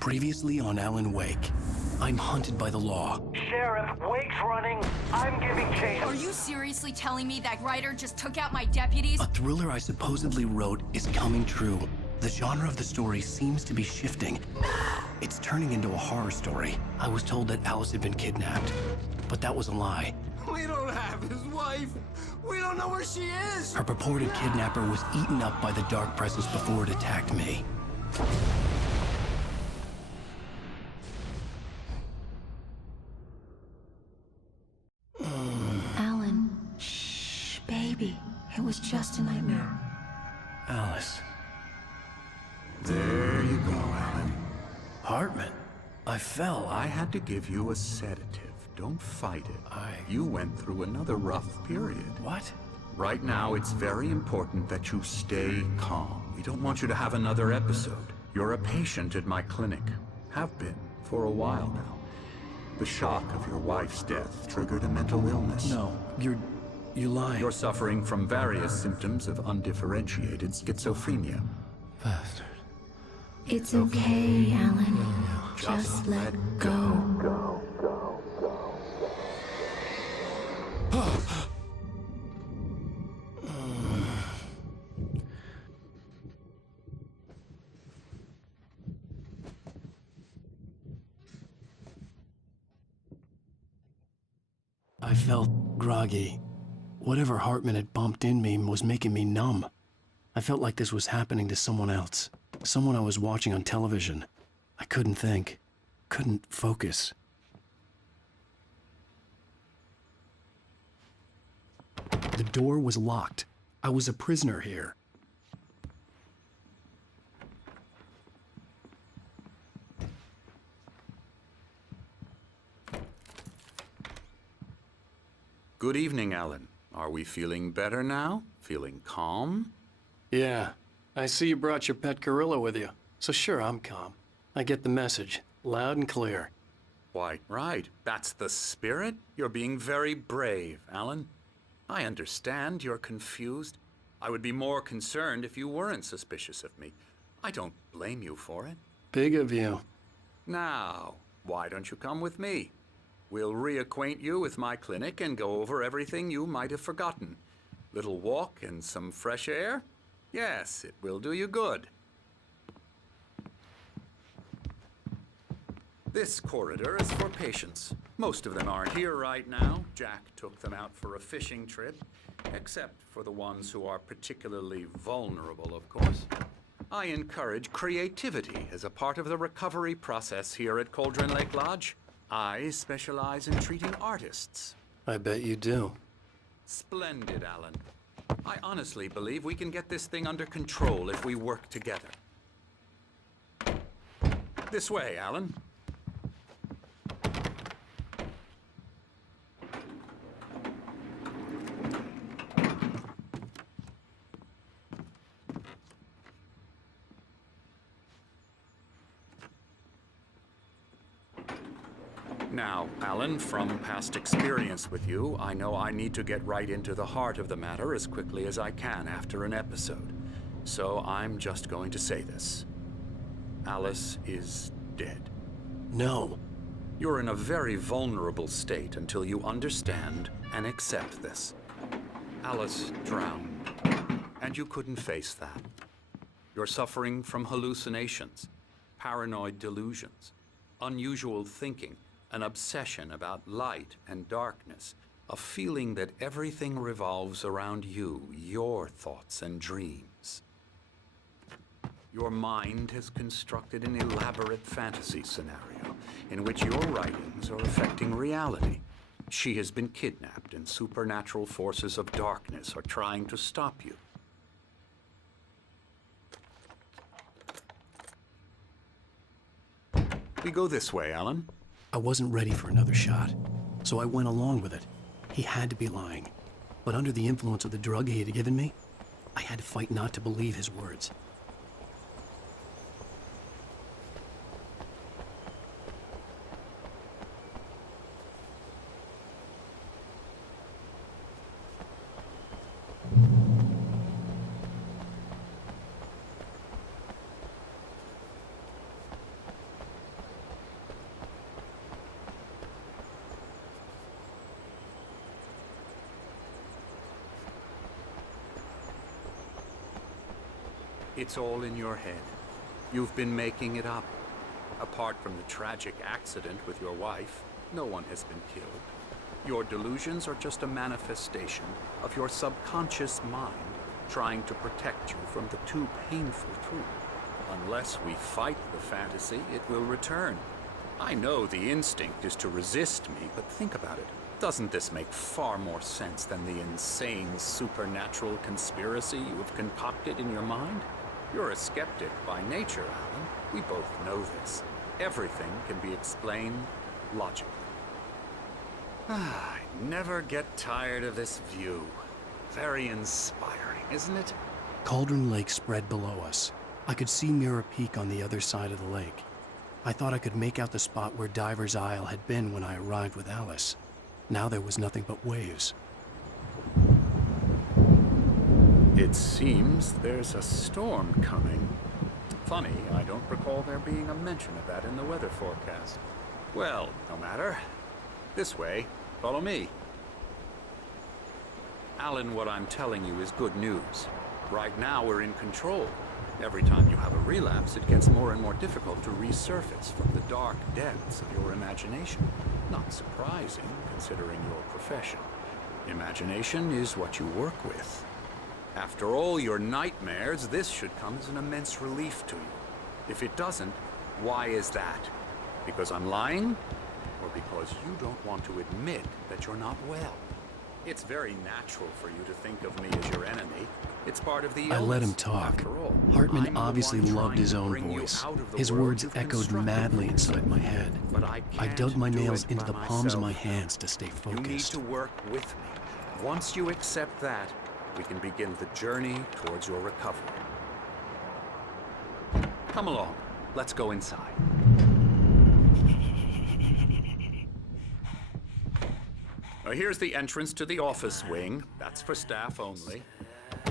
Previously on Alan Wake, I'm hunted by the law. Sheriff, Wake's running. I'm giving chase. Are you seriously telling me that writer just took out my deputies? A thriller I supposedly wrote is coming true. The genre of the story seems to be shifting. It's turning into a horror story. I was told that Alice had been kidnapped, but that was a lie. We don't have his wife. We don't know where she is. Her purported kidnapper was eaten up by the dark presence before it attacked me. Alan, shh, baby. It was just a nightmare. Alice. There you go, Alan. Hartman. I fell. I had to give you a sedative. Don't fight it. You went through another rough period. What? Right now, it's very important that you stay calm. We don't want you to have another episode. You're a patient at my clinic. Have been for a while now. The shock of your wife's death triggered a mental illness. No, you're lying. You're suffering from various symptoms of undifferentiated schizophrenia. Bastard. It's okay, Alan. Just let go. I felt groggy. Whatever Hartman had bumped in me was making me numb. I felt like this was happening to someone else. Someone I was watching on television. I couldn't think. Couldn't focus. The door was locked. I was a prisoner here. Good evening, Alan. Are we feeling better now? Feeling calm? Yeah. I see you brought your pet gorilla with you. So sure, I'm calm. I get the message. Loud and clear. Why, right. That's the spirit. You're being very brave, Alan. I understand you're confused. I would be more concerned if you weren't suspicious of me. I don't blame you for it. Big of you. Now, why don't you come with me? We'll reacquaint you with my clinic and go over everything you might have forgotten. Little walk and some fresh air? Yes, it will do you good. This corridor is for patients. Most of them aren't here right now. Jack took them out for a fishing trip, except for the ones who are particularly vulnerable, of course. I encourage creativity as a part of the recovery process here at Cauldron Lake Lodge. I specialize in treating artists. I bet you do. Splendid, Alan. I honestly believe we can get this thing under control if we work together. This way, Alan. Now, Alan, from past experience with you, I know I need to get right into the heart of the matter as quickly as I can after an episode. So I'm just going to say this. Alice is dead. No. You're in a very vulnerable state until you understand and accept this. Alice drowned, and you couldn't face that. You're suffering from hallucinations, paranoid delusions, unusual thinking, an obsession about light and darkness, a feeling that everything revolves around you, your thoughts and dreams. Your mind has constructed an elaborate fantasy scenario in which your writings are affecting reality. She has been kidnapped and supernatural forces of darkness are trying to stop you. We go this way, Alan. I wasn't ready for another shot, so I went along with it. He had to be lying. But under the influence of the drug he had given me, I had to fight not to believe his words. It's all in your head. You've been making it up. Apart from the tragic accident with your wife, no one has been killed. Your delusions are just a manifestation of your subconscious mind trying to protect you from the too painful truth. Unless we fight the fantasy, it will return. I know the instinct is to resist me, but think about it. Doesn't this make far more sense than the insane supernatural conspiracy you have concocted in your mind? You're a skeptic by nature, Alan. We both know this. Everything can be explained logically. I never get tired of this view. Very inspiring, isn't it? Cauldron Lake spread below us. I could see Mirror Peak on the other side of the lake. I thought I could make out the spot where Diver's Isle had been when I arrived with Alice. Now there was nothing but waves. It seems there's a storm coming. Funny, I don't recall there being a mention of that in the weather forecast. Well, no matter. This way. Follow me. Alan, what I'm telling you is good news. Right now we're in control. Every time you have a relapse, it gets more and more difficult to resurface from the dark depths of your imagination. Not surprising, considering your profession. Imagination is what you work with. After all your nightmares, this should come as an immense relief to you. If it doesn't, why is that? Because I'm lying? Or because you don't want to admit that you're not well? It's very natural for you to think of me as your enemy. It's part of the illness. I let him talk. After all, Hartman I'm the obviously one loved his trying to own bring you voice. out of the His world words you've echoed constructed madly for inside my yourself. head. But I dug my can't do nails it into by the palms of my myself. hands to stay You need focused. to work with me. Once you accept that, we can begin the journey towards your recovery. Come along. Let's go inside. Now, here's the entrance to the office wing. That's for staff only.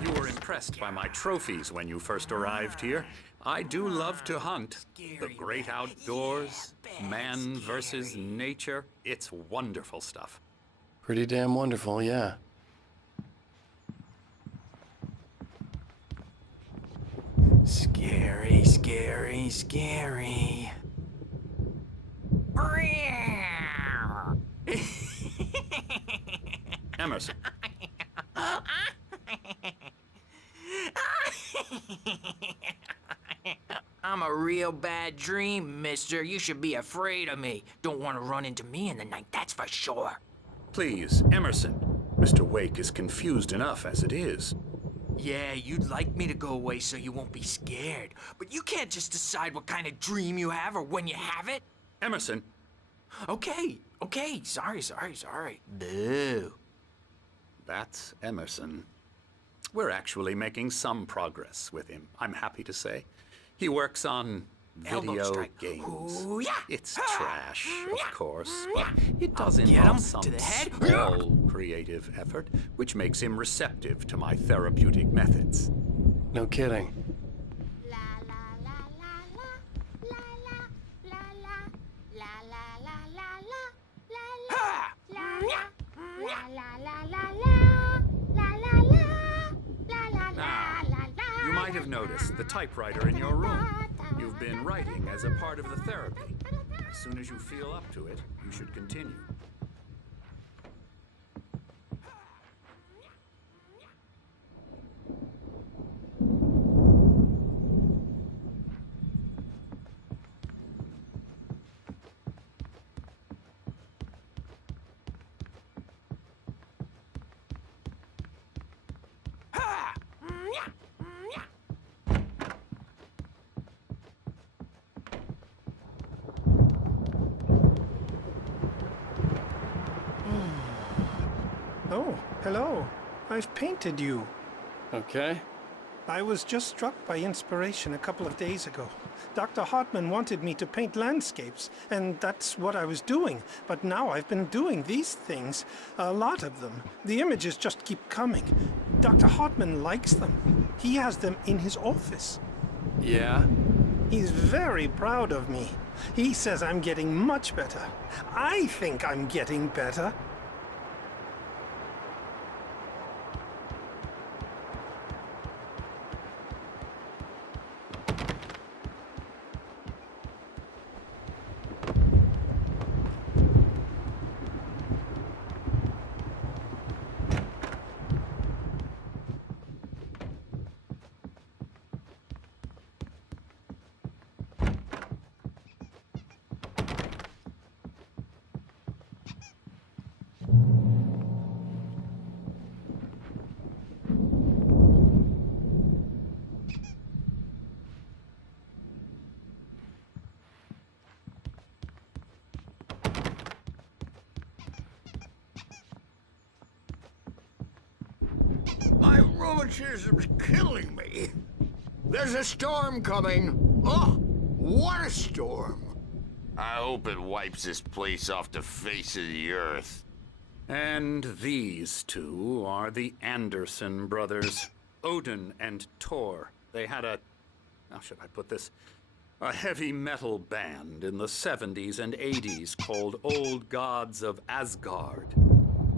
You were impressed by my trophies when you first arrived here. I do love to hunt. The great outdoors, man versus nature. It's wonderful stuff. Pretty damn wonderful, yeah. Scary, scary, scary. Emerson. I'm a real bad dream, mister. You should be afraid of me. Don't want to run into me in the night, that's for sure. Please, Emerson. Mr. Wake is confused enough as it is. Yeah, you'd like me to go away so you won't be scared. But you can't just decide what kind of dream you have or when you have it. Emerson. Okay. Sorry. Boo. That's Emerson. We're actually making some progress with him, I'm happy to say. He works on Elbow video strike. games. Ooh, yeah. It's trash, of course, but it does Get involve him some to the head. small creative effort, which makes him receptive to my therapeutic methods. No kidding. You might have noticed the typewriter in your room. You've been writing as a part of the therapy. As soon as you feel up to it, you should continue. Oh, hello. I've painted you. Okay. I was just struck by inspiration a couple of days ago. Dr. Hartman wanted me to paint landscapes, and that's what I was doing. But now I've been doing these things, a lot of them. The images just keep coming. Dr. Hartman likes them. He has them in his office. Yeah? He's very proud of me. He says I'm getting much better. I think I'm getting better. Rheumatism's killing me. There's a storm coming. Oh, what a storm. I hope it wipes this place off the face of the earth. And these two are the Anderson brothers, Odin and Tor. They had how should I put this? A heavy metal band in the 70s and 80s called Old Gods of Asgard.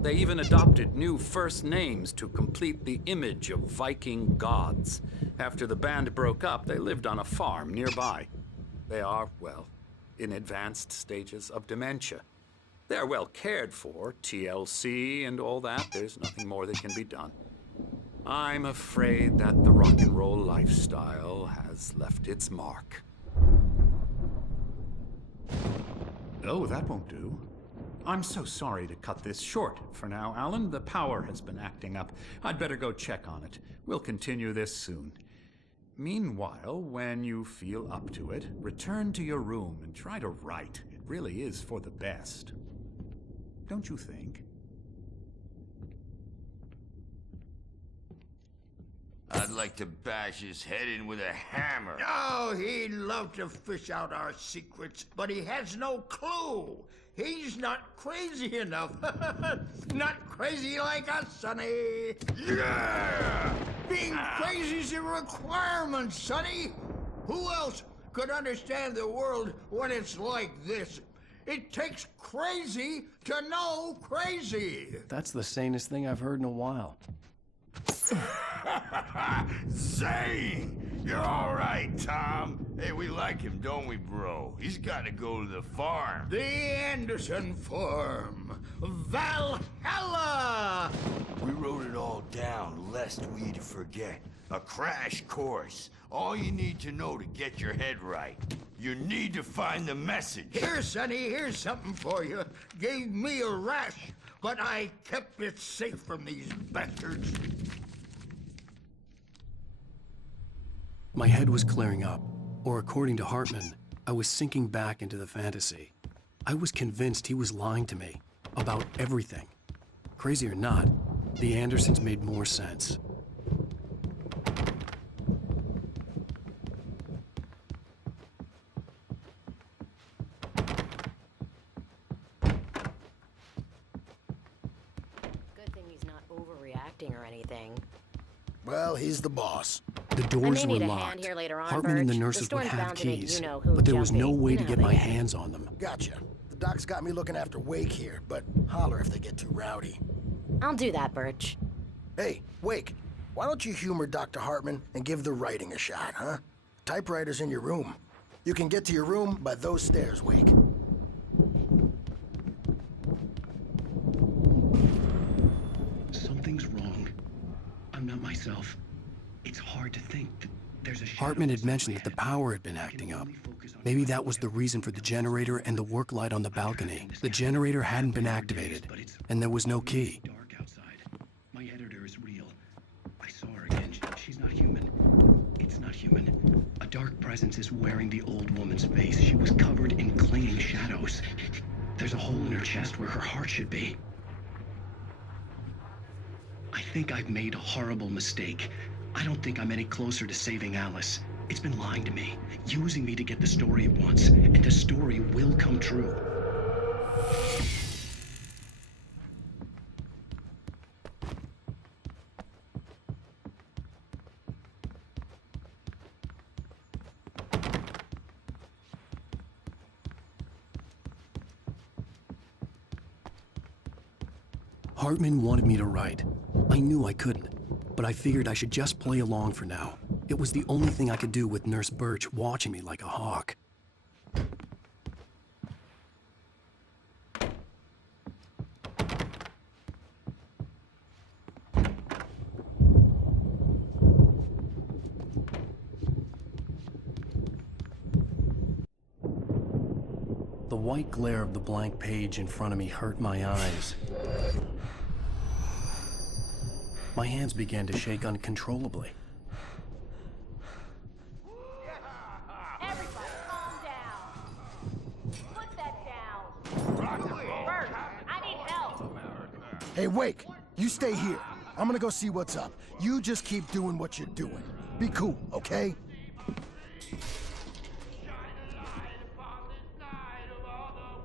They even adopted new first names to complete the image of Viking gods. After the band broke up, they lived on a farm nearby. They are, well, in advanced stages of dementia. They're well cared for, TLC and all that. There's nothing more that can be done. I'm afraid that the rock and roll lifestyle has left its mark. Oh, that won't do. I'm so sorry to cut this short for now, Alan. The power has been acting up. I'd better go check on it. We'll continue this soon. Meanwhile, when you feel up to it, return to your room and try to write. It really is for the best. Don't you think? I'd like to bash his head in with a hammer. Oh, he'd love to fish out our secrets, but he has no clue. He's not crazy enough. Not crazy like us, Sonny. Yeah! Being crazy's a requirement, Sonny. Who else could understand the world when it's like this? It takes crazy to know crazy. That's the sanest thing I've heard in a while. Zane! You're all right, Tom. Hey, we like him, don't we, bro? He's got to go to the farm. The Anderson farm. Valhalla! We wrote it all down, lest we forget. A crash course. All you need to know to get your head right. You need to find the message. Here, Sonny, here's something for you. Gave me a rash, but I kept it safe from these bastards. My head was clearing up, or according to Hartman, I was sinking back into the fantasy. I was convinced he was lying to me about everything. Crazy or not, the Andersons made more sense. Good thing he's not overreacting or anything. Well, he's the boss. The doors were need a locked. hand here later on, Hartman and the Birch. nurses The would storm's have bound to make keys, you-know-who but there was no jumpy. way You to know get how my they get. hands on them. Gotcha. The doc's got me looking after Wake here, but holler if they get too rowdy. I'll do that, Birch. Hey, Wake, why don't you humor Dr. Hartman and give the writing a shot, huh? Typewriter's in your room. You can get to your room by those stairs, Wake. Something's wrong. I'm not myself. It's hard to think that there's a Hartman had mentioned that the power had been acting up. Maybe that was the reason for the generator and the work light on the balcony. The generator hadn't been activated, and there was no key. Dark outside. My editor is real. I saw her again. She's not human. It's not human. A dark presence is wearing the old woman's face. She was covered in clinging shadows. There's a hole in her chest where her heart should be. I think I've made a horrible mistake. I don't think I'm any closer to saving Alice. It's been lying to me, using me to get the story it wants, and the story will come true. Hartman wanted me to write. I knew I couldn't, but I figured I should just play along for now. It was the only thing I could do with Nurse Birch watching me like a hawk. The white glare of the blank page in front of me hurt my eyes. My hands began to shake uncontrollably. Everybody, calm down. Put that down. Birch, I need help. Hey, Wake, you stay here. I'm gonna go see what's up. You just keep doing what you're doing. Be cool, okay?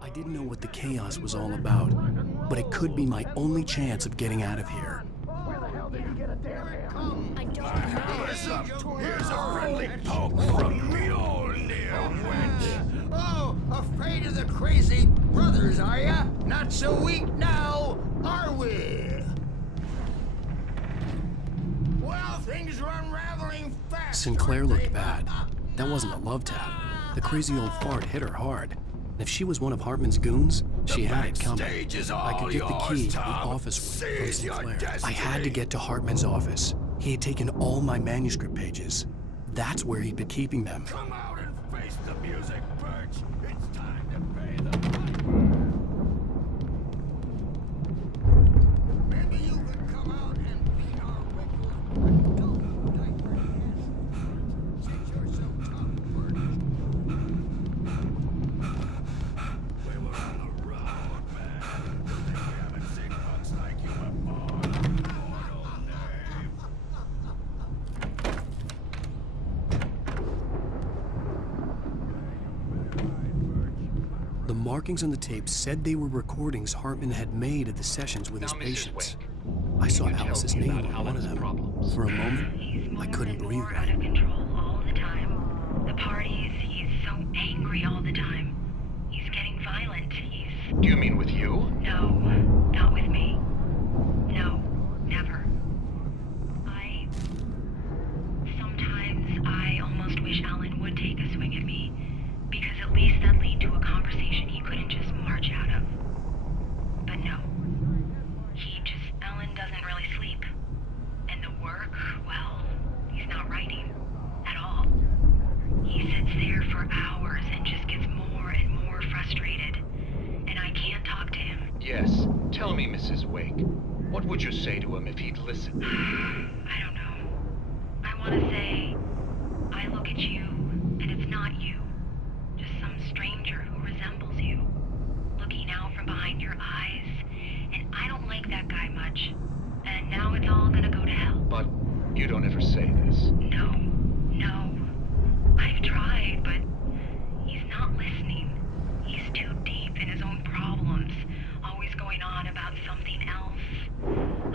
I didn't know what the chaos was all about, but it could be my only chance of getting out of here. Where the hell did you get a damn hammer? I don't know. Listen, here's a friendly poke from me old near wench. Oh, afraid of the crazy brothers, are ya? Not so weak now, are we? Well, things are unraveling fast. Sinclair looked bad. That wasn't a love tap. The crazy old fart hit her hard. If she was one of Hartman's goons, she had it coming. I could get the key to the office from Sinclair. I had to get to Hartman's office. He had taken all my manuscript pages. That's where he'd been keeping them. Come out and face the music, Birch. It's time to pay the piper. Maybe you could come out and beat our wicked adult diaper ass. Since you're so tough, Birch. We were on the road, man. You think we haven't seen punks like you before? Mortal name. The markings on the tape said they were recordings Hartman had made at the sessions with his patients. I saw Alice's name on one of them. For a moment, I couldn't breathe right. Out of control all the time. The parties, he's so angry all the time. He's getting violent. Do you mean with you? No, not with me. No, never. Sometimes I almost wish Alan would take a swing at me, because at least that'd lead to a conversation he couldn't just march out of. But no. Alan doesn't really sleep. And the work, well, he's not writing at all. He sits there for hours and just gets more and more frustrated. And I can't talk to him. Yes. Tell me, Mrs. Wake. What would you say to him if he'd listen? I don't know. I want to say, I look at you, and it's not you. Just some stranger who resembles you. Looking out from behind your eyes. And I don't like that guy much. And now it's all gonna go to hell. But you don't ever say this. No. I've tried, but he's not listening. He's too deep in his own problems, always going on about something else.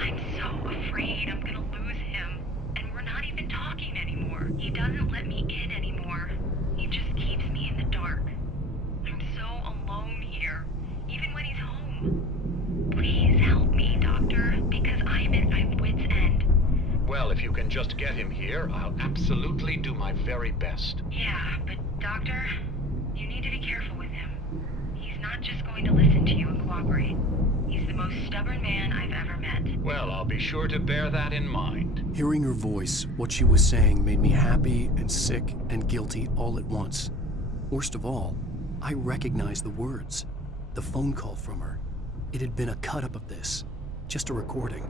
I'm so afraid I'm gonna lose him, and we're not even talking anymore. He doesn't let me in anymore. He just keeps me in the dark. I'm so alone here, even when he's home. Please help me, Doctor, because I'm at my wit's end. Well, if you can just get him here, I'll absolutely do my very best. Yeah, but Doctor, you need to be careful with him. He's not just going to listen to you and cooperate. He's the most stubborn man I've ever met. Well, I'll be sure to bear that in mind. Hearing her voice, what she was saying made me happy and sick and guilty all at once. Worst of all, I recognized the words. The phone call from her. It had been a cut-up of this. Just a recording.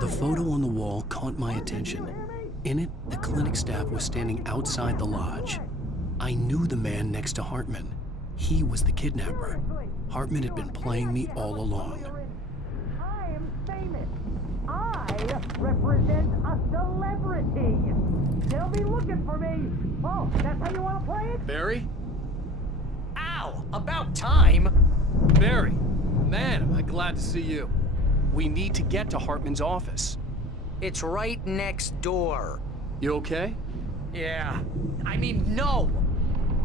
The photo on the wall caught my attention. In it, the clinic staff was standing outside the lodge. I knew the man next to Hartman. He was the kidnapper. Hartman had been playing me all along. I am famous. I represent a celebrity. They'll be looking for me. Oh, that's how you want to play it? Barry? Ow! About time! Barry! Man, am I glad to see you. We need to get to Hartman's office. It's right next door. You okay? Yeah. I mean, no!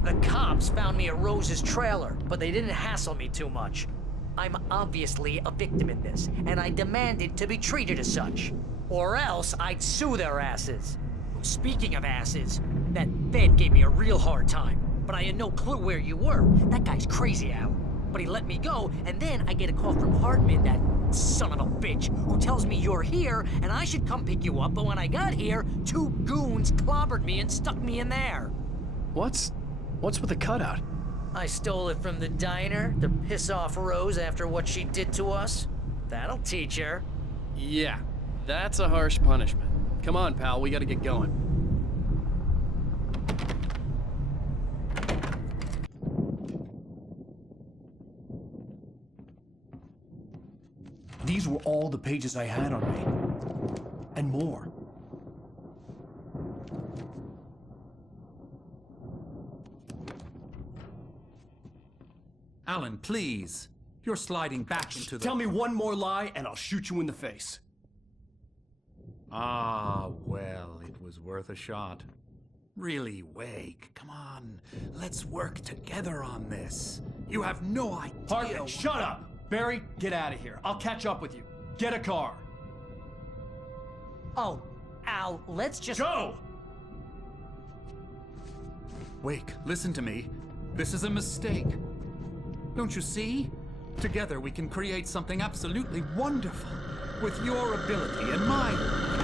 The cops found me at Rose's trailer, but they didn't hassle me too much. I'm obviously a victim in this, and I demanded to be treated as such. Or else I'd sue their asses. Speaking of asses, that Fed gave me a real hard time, but I had no clue where you were. That guy's crazy, Al. But he let me go, and then I get a call from Hartman, that son of a bitch, who tells me you're here, and I should come pick you up, but when I got here, 2 goons clobbered me and stuck me in there. What's with the cutout? I stole it from the diner to piss off Rose after what she did to us. That'll teach her. Yeah, that's a harsh punishment. Come on, pal, we gotta get going. These were all the pages I had on me. And more. Alan, please. You're sliding back into the... Tell me one more lie and I'll shoot you in the face. Ah, well, it was worth a shot. Really, Wake, come on. Let's work together on this. You have no idea... Hartman, shut up! Barry, get out of here. I'll catch up with you. Get a car. Oh, Al, let's just... Go! Wake, listen to me. This is a mistake. Don't you see? Together we can create something absolutely wonderful. With your ability and mine.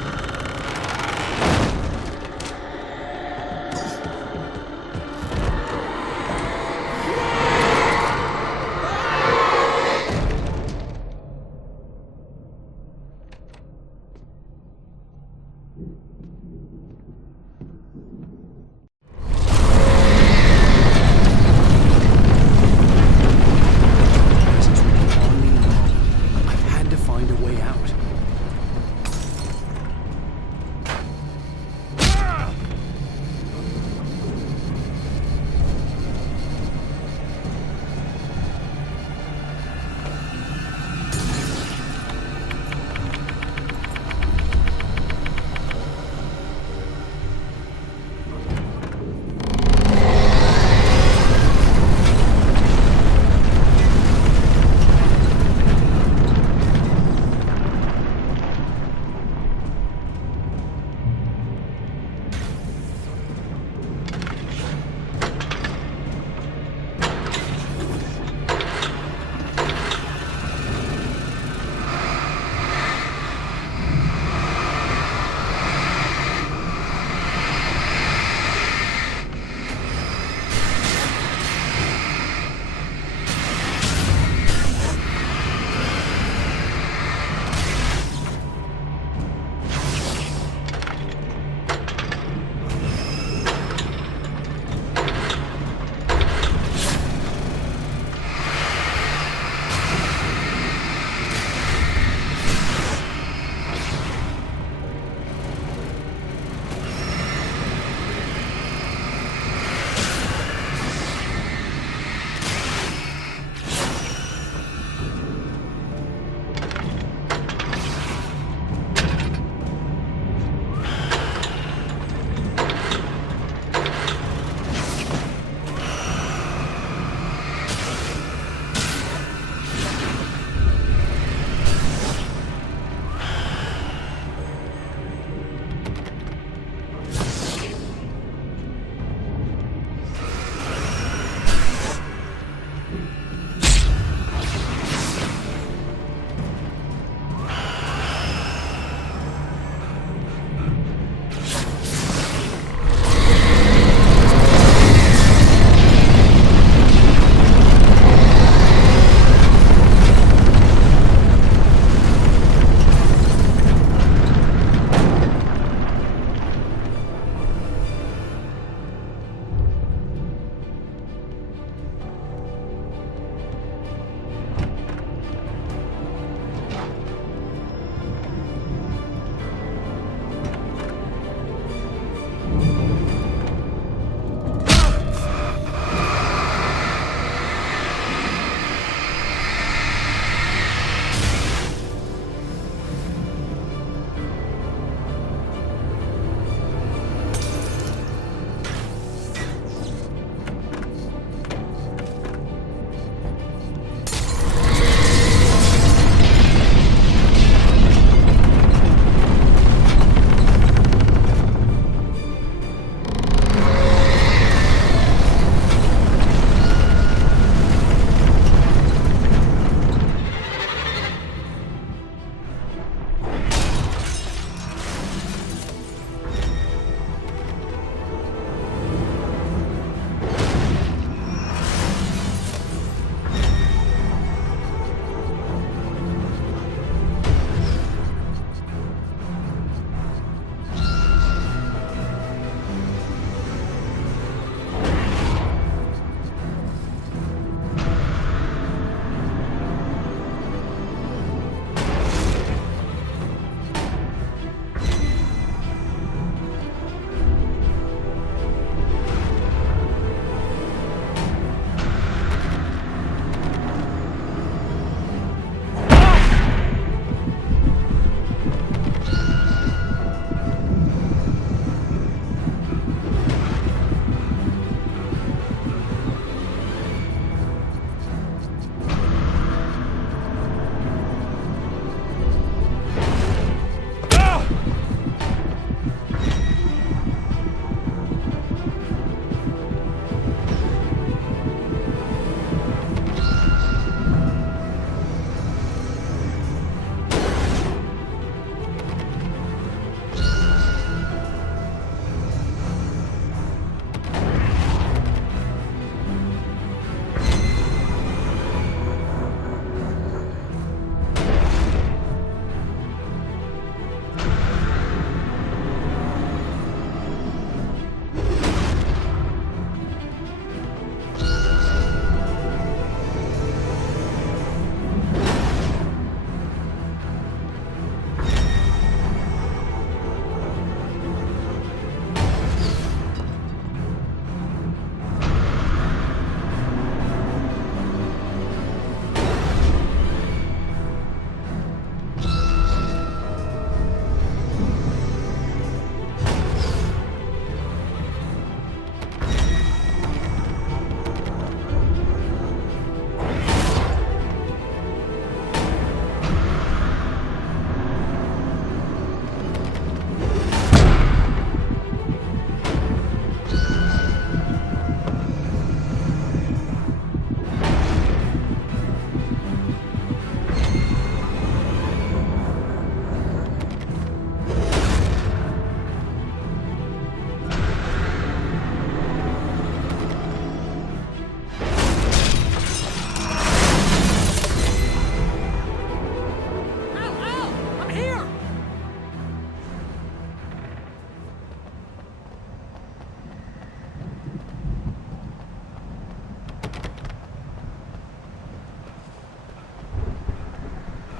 here!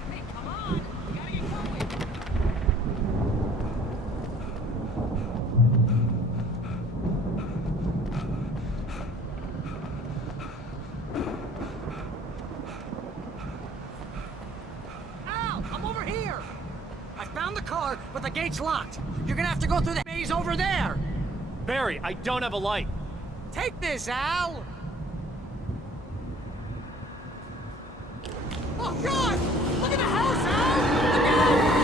Hey, come on! We gotta get going! Al, I'm over here! I found the car, but the gate's locked. You're gonna have to go through the maze over there! Barry, I don't have a light. Take this, Al! Oh, God! Look at the house, Al! Look out!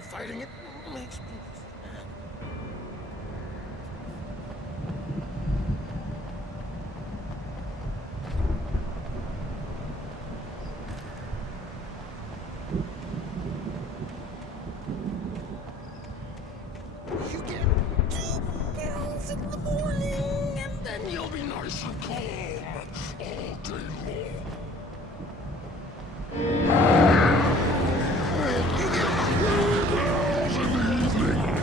fighting it makes me sad. You get 2 pills in the morning, and then you'll be nice and calm all day long. You get 3 pills in the evening.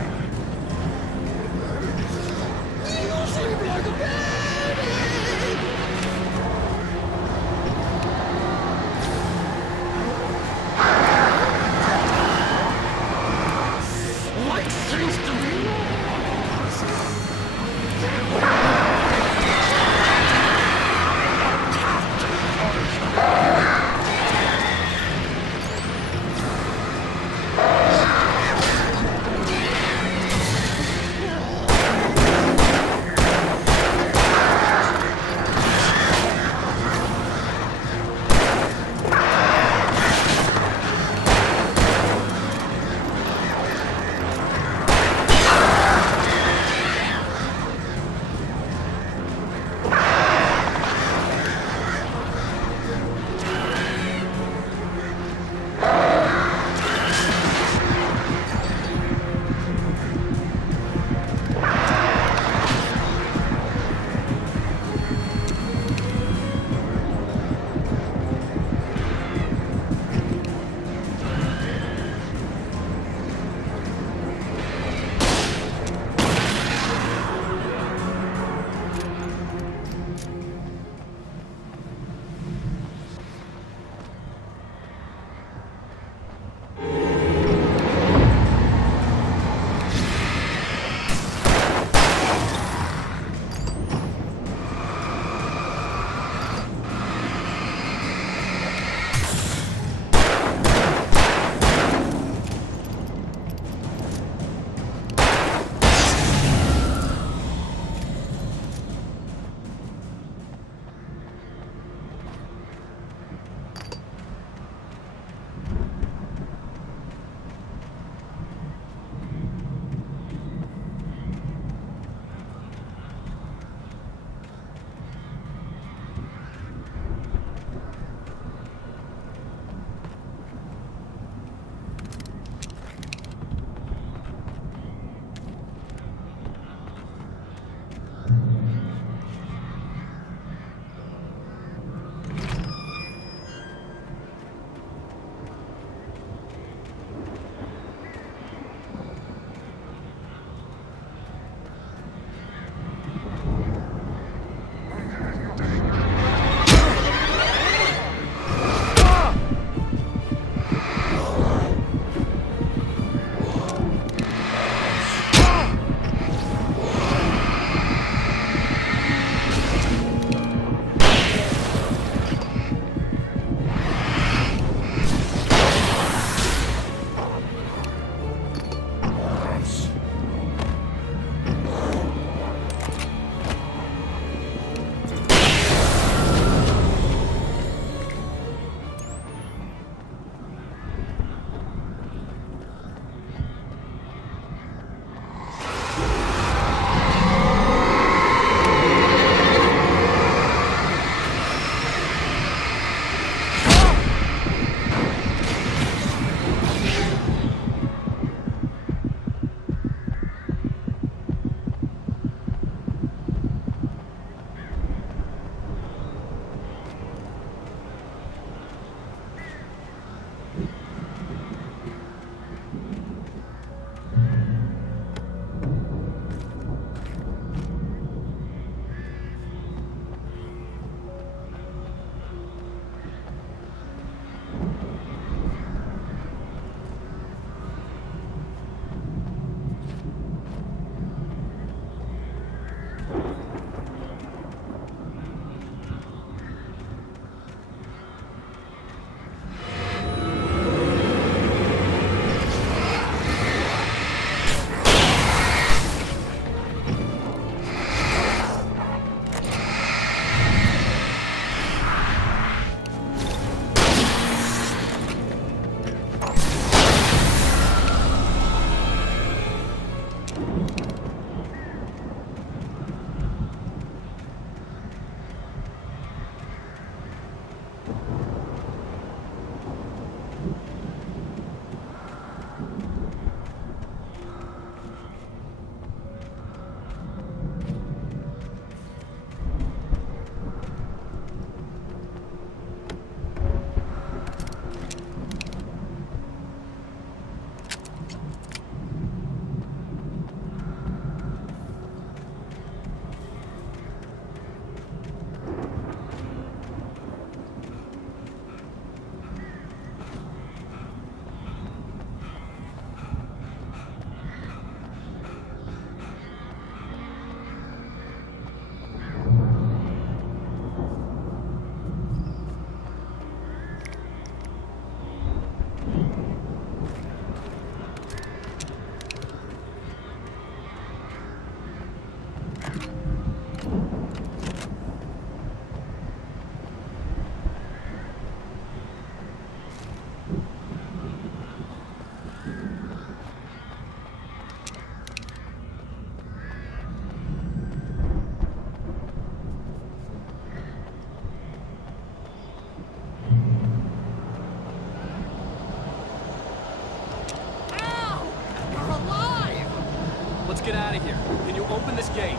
let's get out of here. Can you open this gate?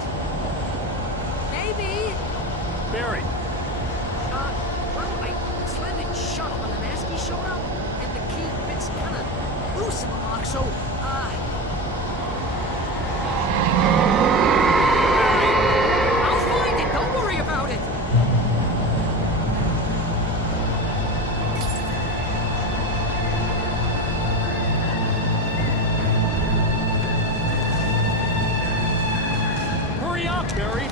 Maybe. Barry! Well, I slammed it shut when the Nasty showed up, and the key fits kind of loose in the lock, so, I'll find it, don't worry about it! Hurry up, Barry!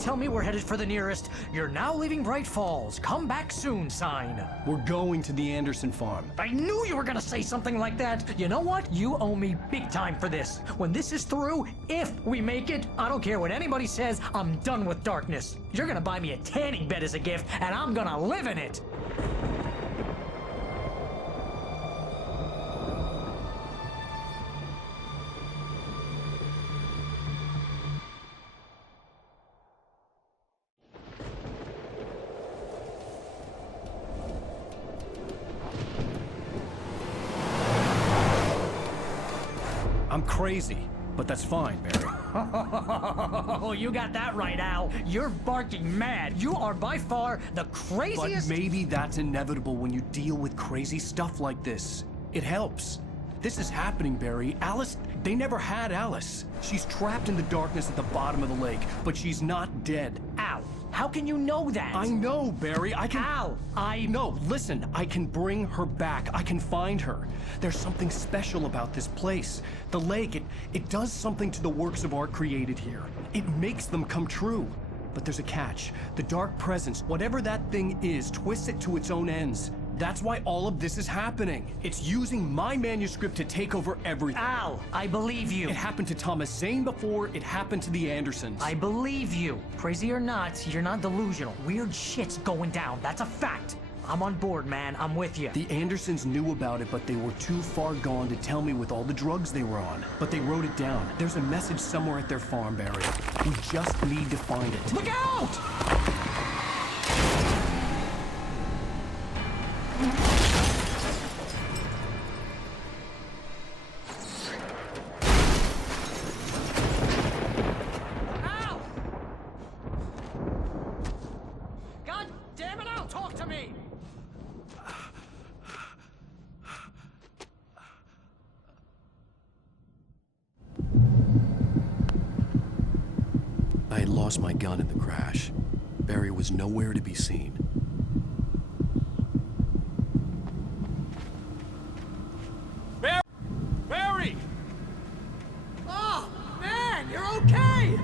Tell me we're headed for the nearest "You're now leaving Bright Falls. Come back soon" sign. We're going to the Anderson farm. I knew you were gonna say something like that. You know what? You owe me big time for this. When this is through, if we make it, I don't care what anybody says, I'm done with darkness. You're gonna buy me a tanning bed as a gift, and I'm gonna live in it. I'm crazy, but that's fine, Barry. Oh, you got that right, Al. You're barking mad. You are by far the craziest... But maybe that's inevitable when you deal with crazy stuff like this. It helps. This is happening, Barry. Alice, they never had Alice. She's trapped in the darkness at the bottom of the lake, but she's not dead. Al, how can you know that? I know, Barry. I can... Al, No, listen. I can bring her back. I can find her. There's something special about this place. The lake, it does something to the works of art created here. It makes them come true. But there's a catch. The dark presence, whatever that thing is, twists it to its own ends. That's why all of this is happening. It's using my manuscript to take over everything. Al, I believe you. It happened to Thomas Zane before, it happened to the Andersons. I believe you. Crazy or not, you're not delusional. Weird shit's going down. That's a fact. I'm on board, man. I'm with you. The Andersons knew about it, but they were too far gone to tell me with all the drugs they were on. But they wrote it down. There's a message somewhere at their farm, Barry. We just need to find it. Look out! I had lost my gun in the crash. Barry was nowhere to be seen. Barry! Oh, man, you're okay!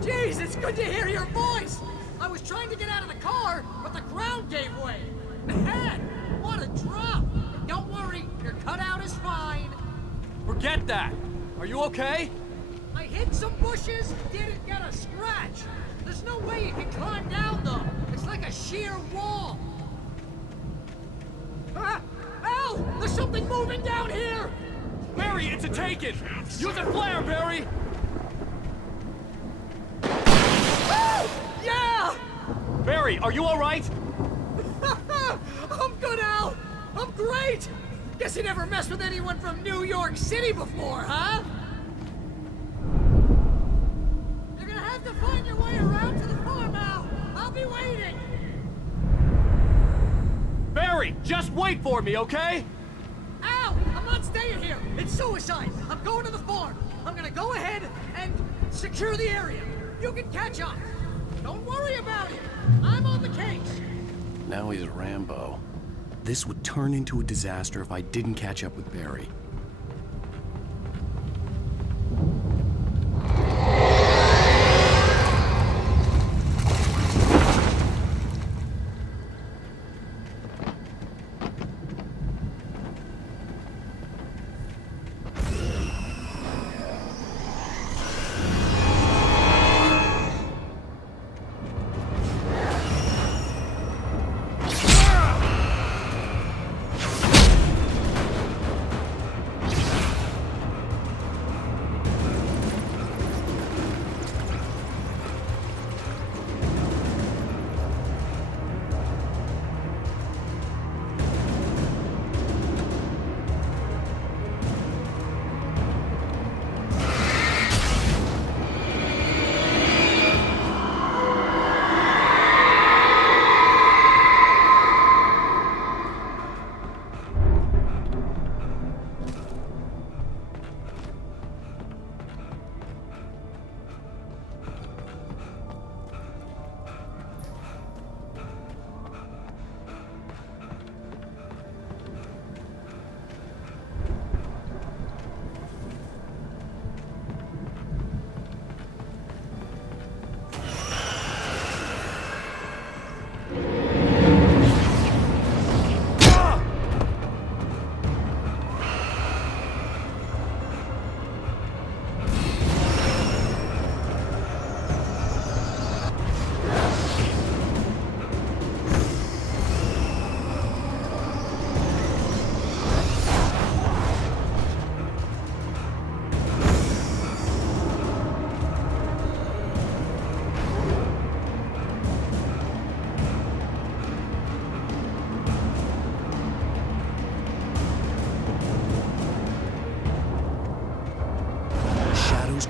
Jeez, it's good to hear your voice! I was trying to get out of the car, but the ground gave way. Man, what a drop! Don't worry, your cutout is fine. Forget that! Are you okay? I hit some bushes, didn't get a scratch. There's no way you can climb down, though. It's like a sheer wall. Al! There's something moving down here! Barry, it's a taken! Use a flare, Barry! Yeah! Barry, are you all right? I'm good, Al! I'm great! Guess you never messed with anyone from New York City before, huh? You're gonna have to find your way around to the farm, Al! I'll be waiting! Barry, just wait for me, okay? Al! I'm not staying here! It's suicide! I'm going to the farm! I'm gonna go ahead and secure the area! You can catch up! Don't worry about it! I'm on the case! Now he's Rambo. This would turn into a disaster if I didn't catch up with Barry.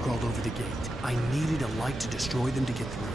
Crawled over the gate. I needed a light to destroy them to get through.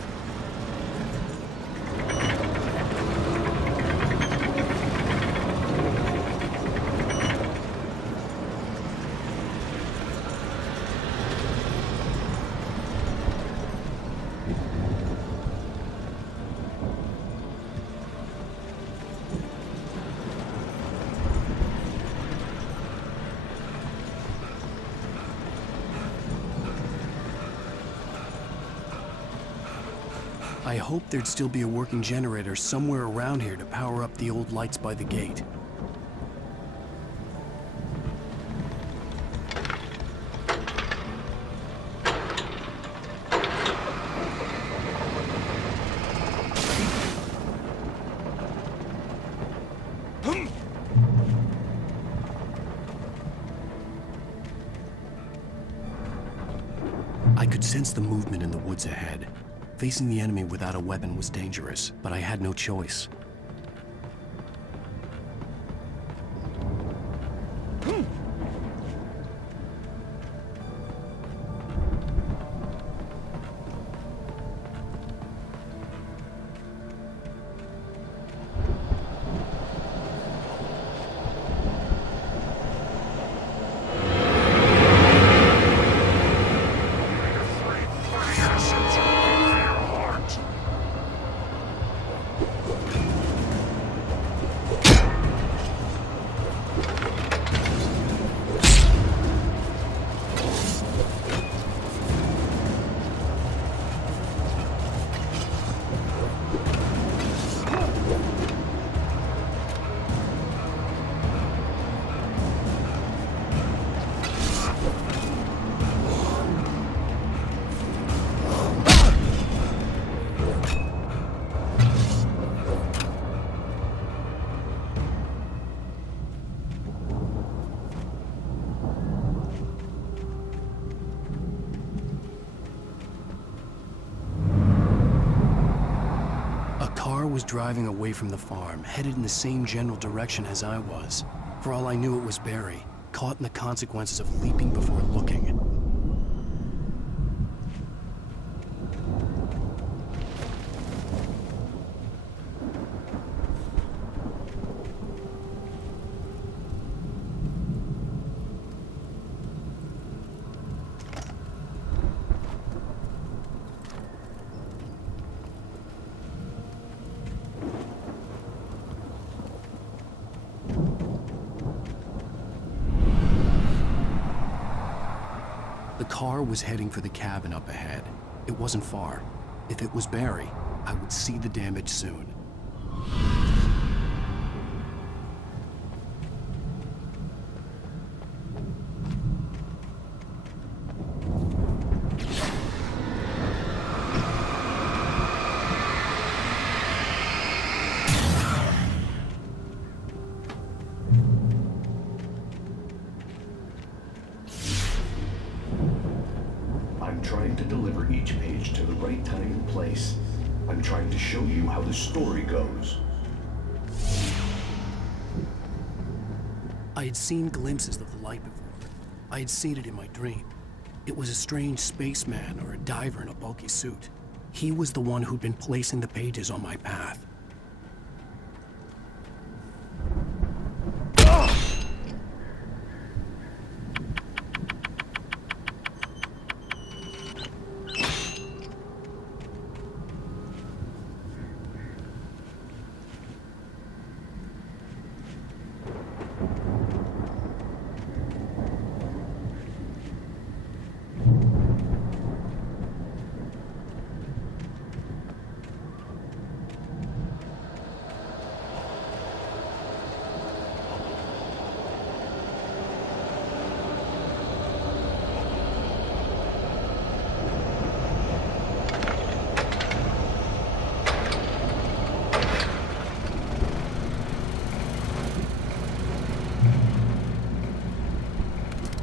I hoped there'd still be a working generator somewhere around here to power up the old lights by the gate. I could sense the movement in the woods ahead. Facing the enemy without a weapon was dangerous, but I had no choice. Was driving away from the farm, headed in the same general direction as I was. For all I knew, it was Barry, caught in the consequences of leaping before looking. car was heading for the cabin up ahead. It wasn't far. If it was Barry, I would see the damage soon. I'm trying to deliver each page to the right time and place. I'm trying to show you how the story goes. I had seen glimpses of the light before. I had seen it in my dream. It was a strange spaceman or a diver in a bulky suit. He was the one who'd been placing the pages on my path.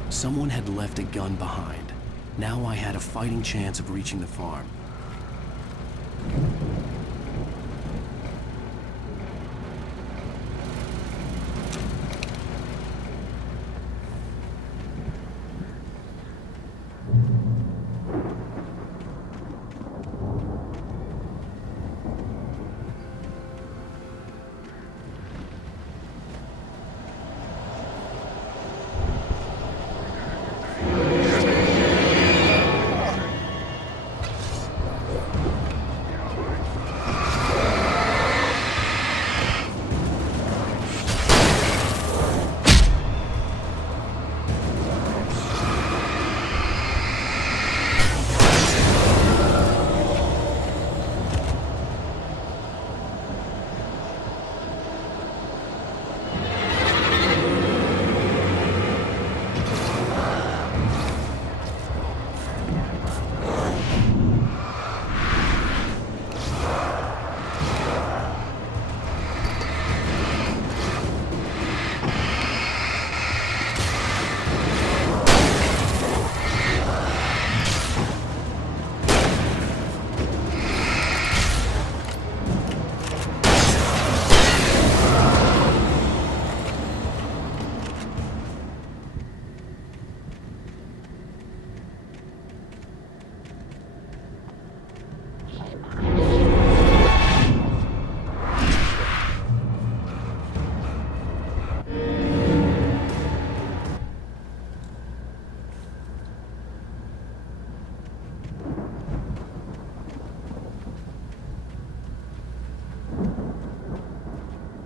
Someone had left a gun behind. Now I had a fighting chance of reaching the farm.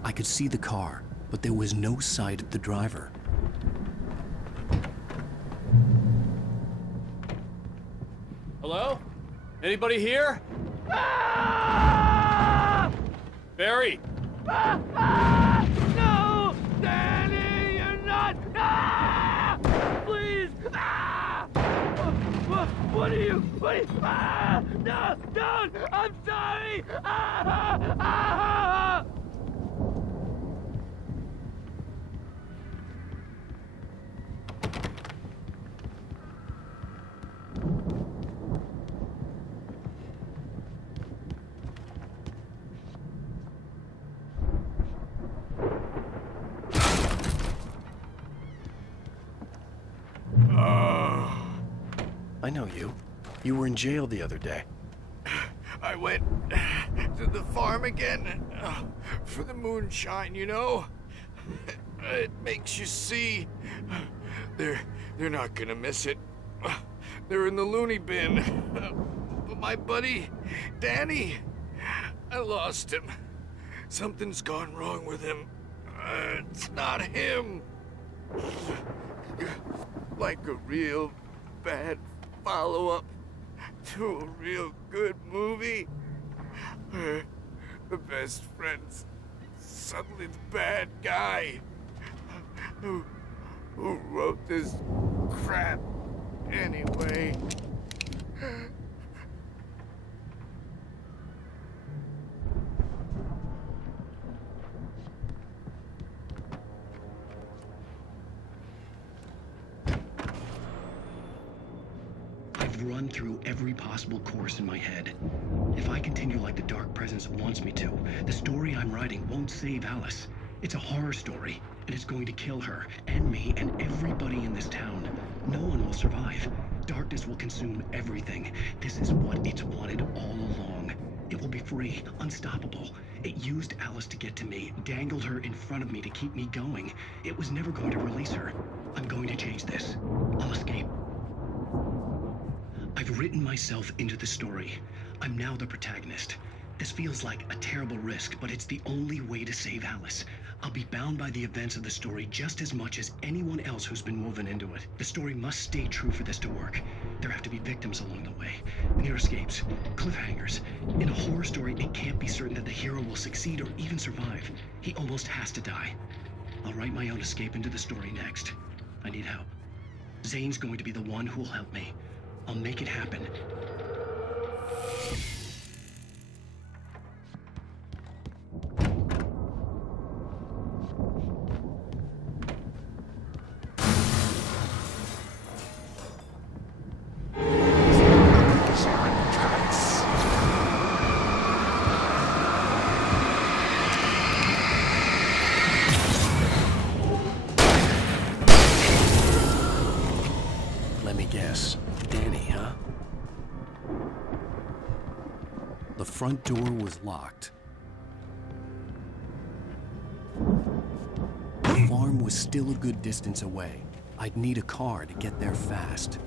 I could see the car, but there was no sight of the driver. Hello? Anybody here? Barry! No! Danny, you're not! Please! What are you? No! Don't! I'm sorry! I know you. You were in jail the other day. I went to the farm again for the moonshine, you know? It makes you see. They're not gonna miss it. They're in the loony bin. But my buddy, Danny, I lost him. Something's gone wrong with him. It's not him. Like a real bad follow-up to a real good movie where the best friend's suddenly the bad guy who wrote this crap anyway. I've run through every possible course in my head. If I continue like the Dark Presence wants me to, the story I'm writing won't save Alice. It's a horror story, and it's going to kill her, and me, and everybody in this town. No one will survive. Darkness will consume everything. This is what it's wanted all along. It will be free, unstoppable. It used Alice to get to me, dangled her in front of me to keep me going. It was never going to release her. I'm going to change this. I'll escape. I've written myself into the story. I'm now the protagonist. This feels like a terrible risk, but it's the only way to save Alice. I'll be bound by the events of the story just as much as anyone else who's been woven into it. The story must stay true for this to work. There have to be victims along the way. Near escapes, cliffhangers. In a horror story, it can't be certain that the hero will succeed or even survive. He almost has to die. I'll write my own escape into the story next. I need help. Zane's going to be the one who'll help me. I'll make it happen. Let me guess. Danny, huh? The front door was locked. The farm was still a good distance away. I'd need a car to get there fast.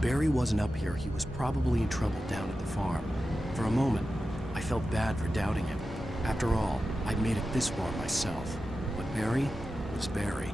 Barry wasn't up here, he was probably in trouble down at the farm. For a moment, I felt bad for doubting him. After all, I'd made it this far myself. But Barry was Barry.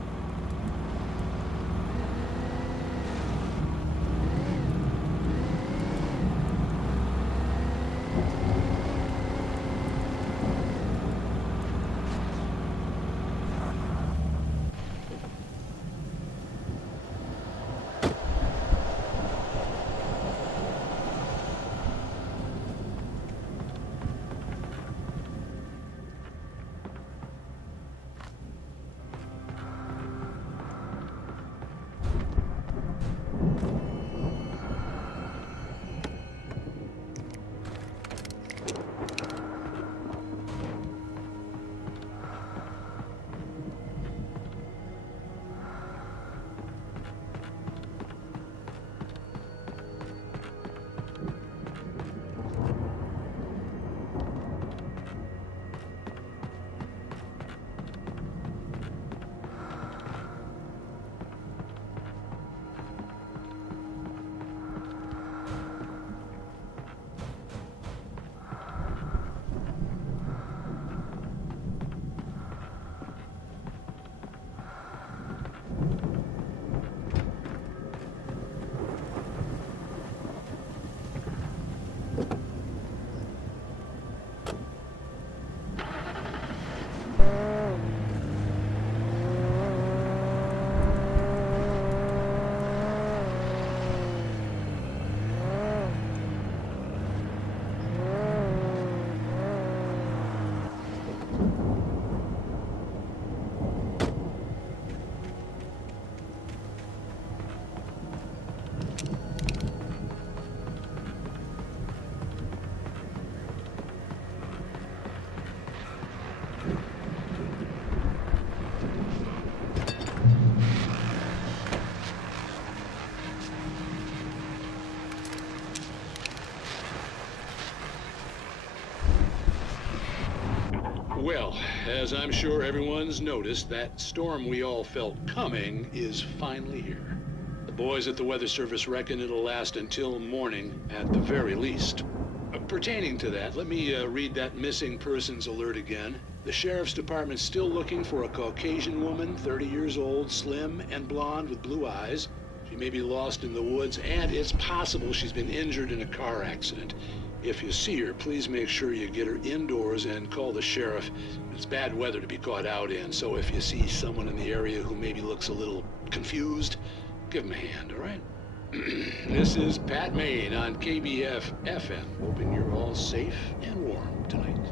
Well, as I'm sure everyone's noticed, that storm we all felt coming is finally here. The boys at the Weather Service reckon it'll last until morning at the very least. Pertaining to that, let me read that missing persons alert again. The Sheriff's Department's still looking for a Caucasian woman, 30 years old, slim and blonde with blue eyes. She may be lost in the woods, and it's possible she's been injured in a car accident. If you see her, please make sure you get her indoors and call the sheriff. It's bad weather to be caught out in, so if you see someone in the area who maybe looks a little confused, give him a hand, all right? This is Pat Maine on KBF FM, hoping you're all safe and warm tonight.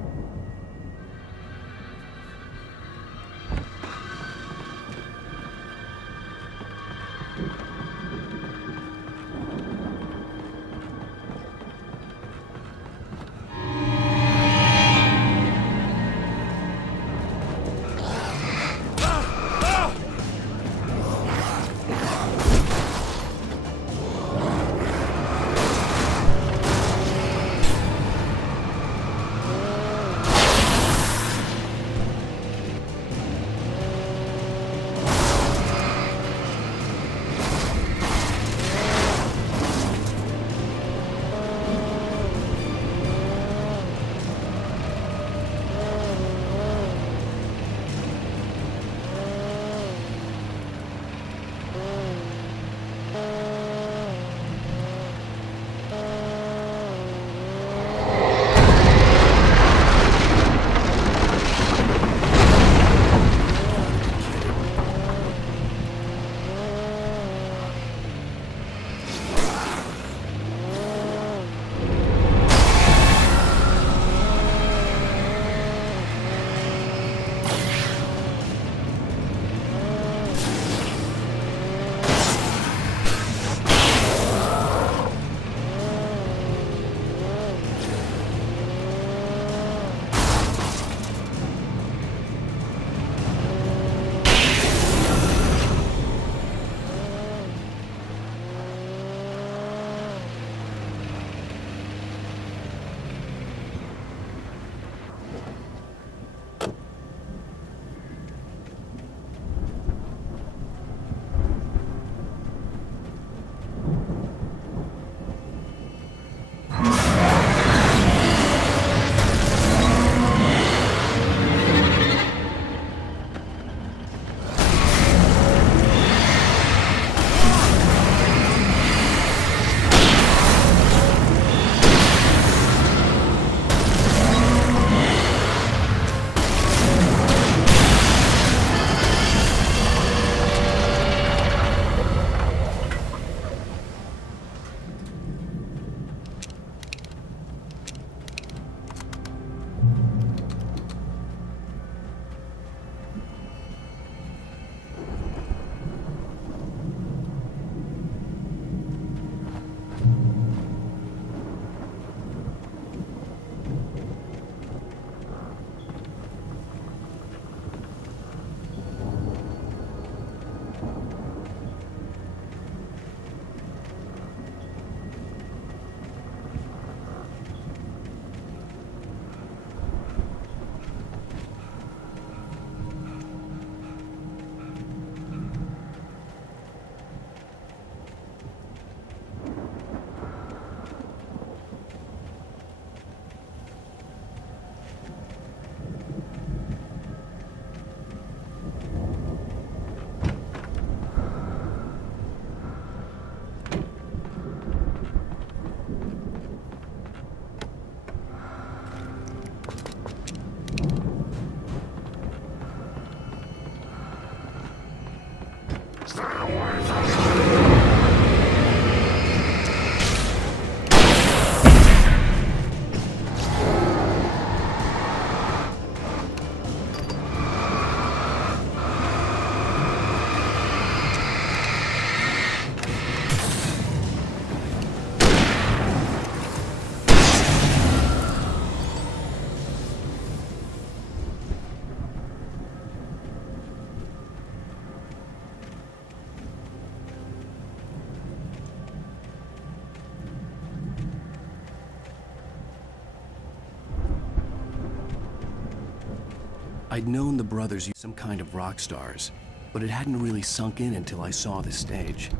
I'd known the brothers were some kind of rock stars, but it hadn't really sunk in until I saw the stage.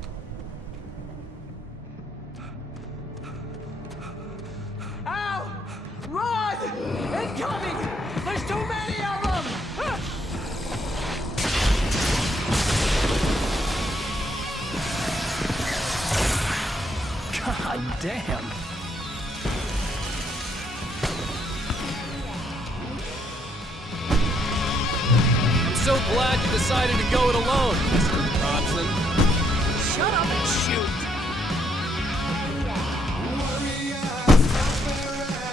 Al! Run! Incoming! There's too many of them! God damn! I'm so glad you decided to go it alone, Mr. Thompson. Shut up and shoot!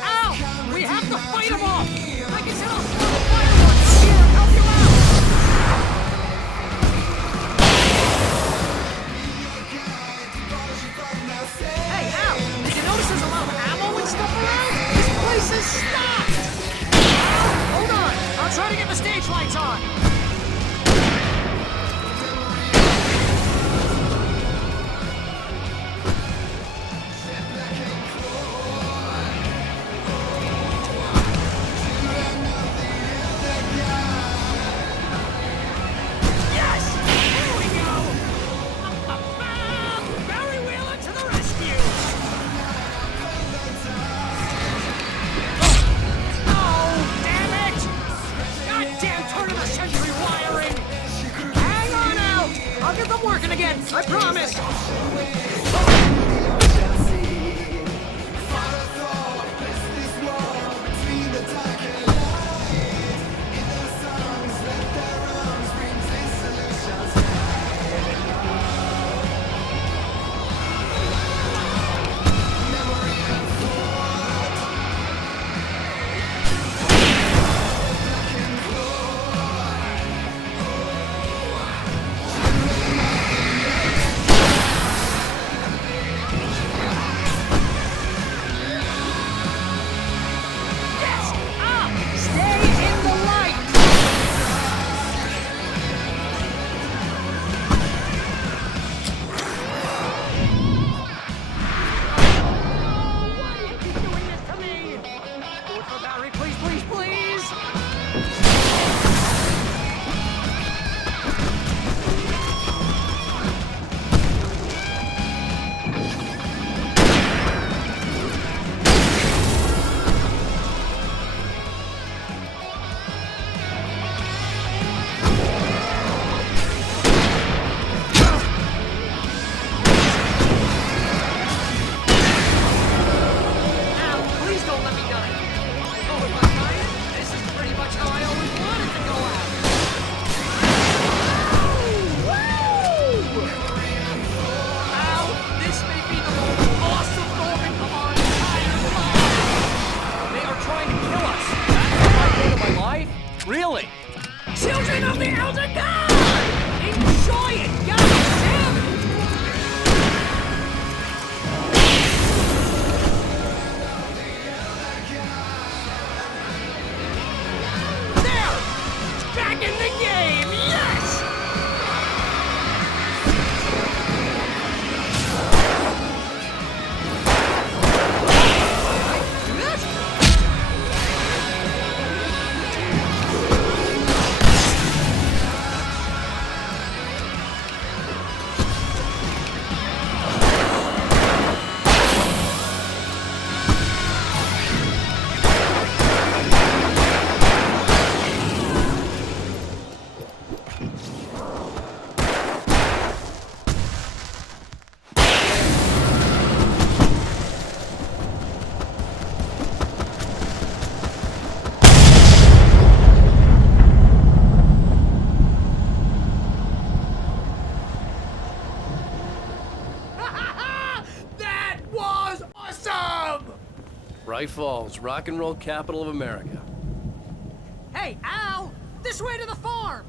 Ow! We have to fight them off! I can set off the fireworks here and help you out! Hey, Al! Did you notice there's a lot of ammo and stuff around? This place is stocked! Hold on! I'll try to get the stage lights on! I promise! Really? Children of the Elder God! Enjoy it, God damn it! There! Back in the game, yes! Bright Falls, rock and roll capital of America. Hey, Al! This way to the farm!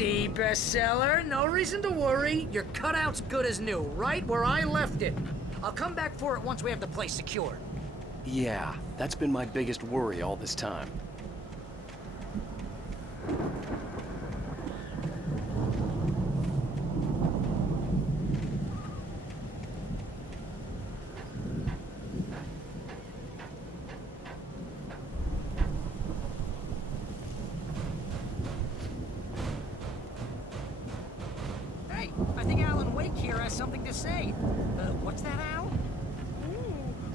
See, bestseller, no reason to worry. Your cutout's good as new, right where I left it. I'll come back for it once we have the place secured. Yeah, that's been my biggest worry all this time. Hey, I think Alan Wake here has something to say. What's that, Al?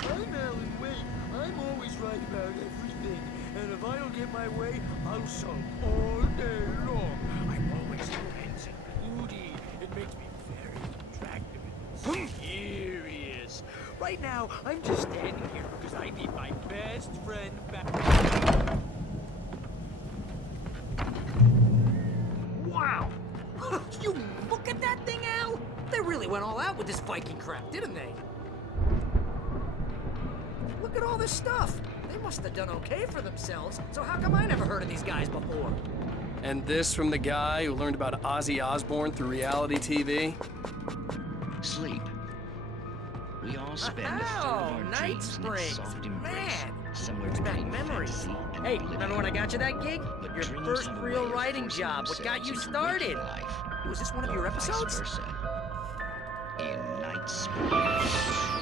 I'm Alan Wake. I'm always right about everything. And if I don't get my way, I'll sulk all day long. I'm always intense and moody. It makes me very attractive and serious. Right now, I'm just standing here because I need my best friend back. Wow! You look at that thing, Al! They really went all out with this Viking crap, didn't they? Look at all this stuff. They must have done okay for themselves, so how come I never heard of these guys before? And this from the guy who learned about Ozzy Osbourne through reality TV? Sleep. We all spend a third of our dreams in its soft embrace, somewhere between fantasy and Hey, oblivion. remember when I got you that gig? But Your dreams first have a real way of writing forcing job. What got you themselves into started? waking life, Was this one of your or vice episodes? versa. In Night Springs.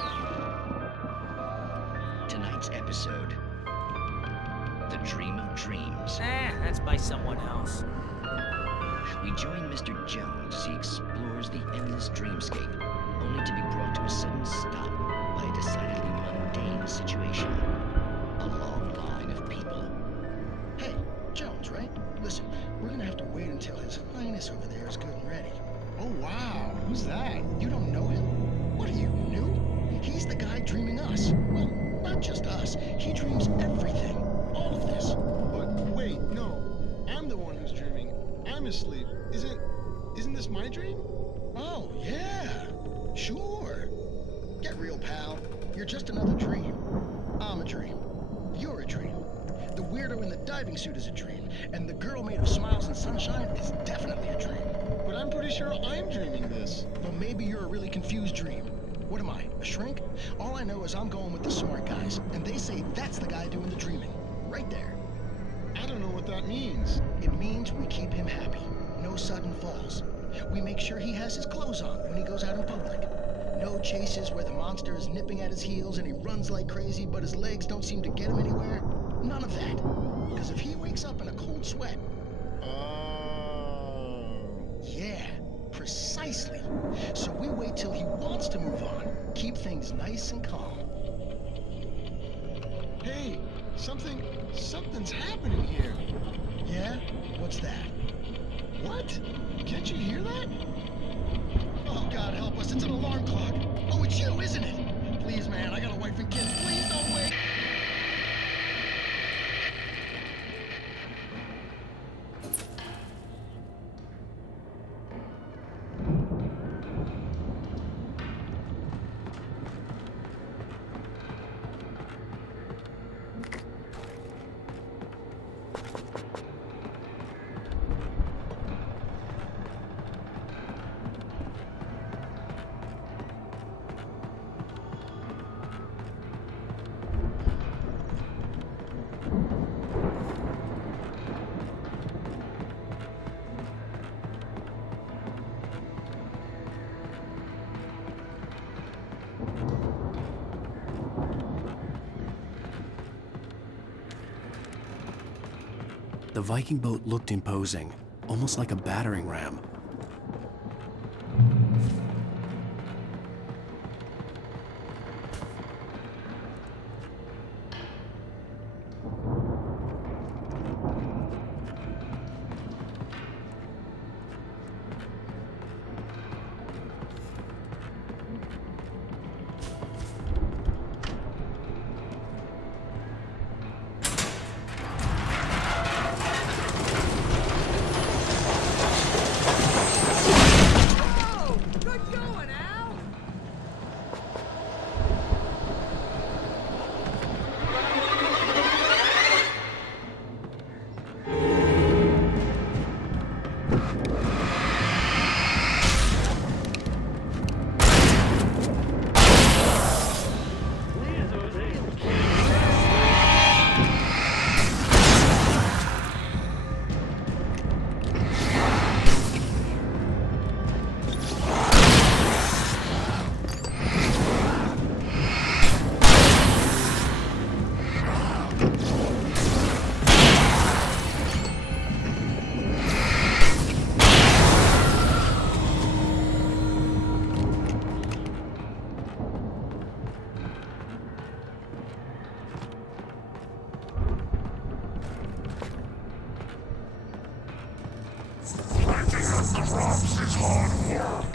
Tonight's episode, The Dream of Dreams. That's by someone else. We join Mr. Jones as he explores the endless dreamscape, only to be brought to a sudden stop by a decidedly mundane situation. A long line of people. Hey, Jones, right? Listen, we're gonna have to wait until His Highness over there is good and ready. Oh, wow. Who's that? You don't know him? What are you, new? He's the guy dreaming us. Well, not just us. He dreams everything. All of this. But wait, no. I'm the one who's dreaming. I'm asleep. Isn't this my dream? Oh, yeah. Sure. Get real, pal. You're just another dream. I'm a dream. You're a dream. The weirdo in the diving suit is a dream, and the girl made of smiles and sunshine is definitely a dream. But I'm pretty sure I'm dreaming this. Well, maybe you're a really confused dream. What am I, a shrink? All I know is I'm going with the smart guys, and they say that's the guy doing the dreaming. Right there. I don't know what that means. It means we keep him happy. No sudden falls. We make sure he has his clothes on when he goes out in public. No chases where the monster is nipping at his heels and he runs like crazy, but his legs don't seem to get him anywhere. None of that. Because if he wakes up in a cold sweat... Yeah, precisely. So we wait till he wants to move on. Keep things nice and calm. Hey, something's happening here. Yeah? What's that? What? Can't you hear that? Oh, God help us, it's an alarm clock. Oh, it's you, isn't it? Please, man, I got a wife and kids. Please don't wait. The Viking boat looked imposing, almost like a battering ram. Crops is hard work.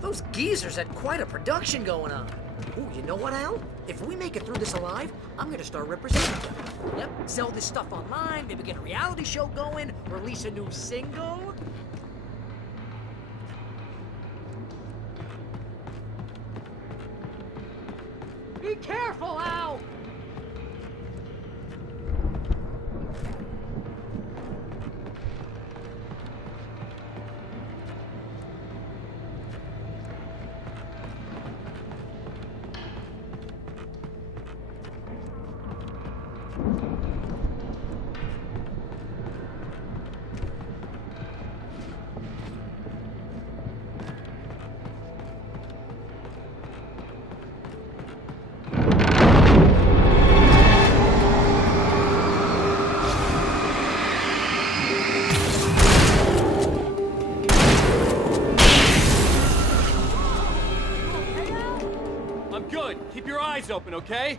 Those geezers had quite a production going on. Ooh, you know what, Al? If we make it through this alive, I'm gonna start representing them. Yep, sell this stuff online, maybe get a reality show going, release a new single. Be careful, Al! Keep your eyes open, okay?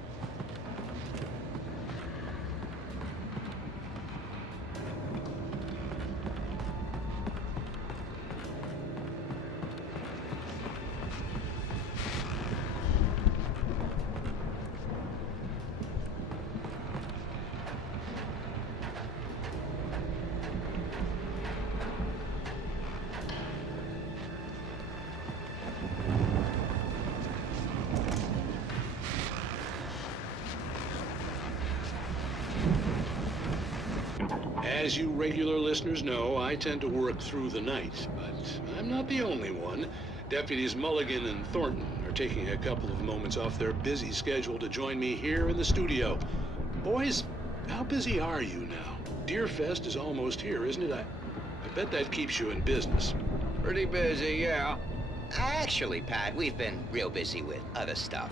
As you regular listeners know, I tend to work through the night, but I'm not the only one. Deputies Mulligan and Thornton are taking a couple of moments off their busy schedule to join me here in the studio. Boys, how busy are you now? Deerfest is almost here, isn't it? I bet that keeps you in business. Pretty busy, yeah. Actually, Pat, we've been real busy with other stuff,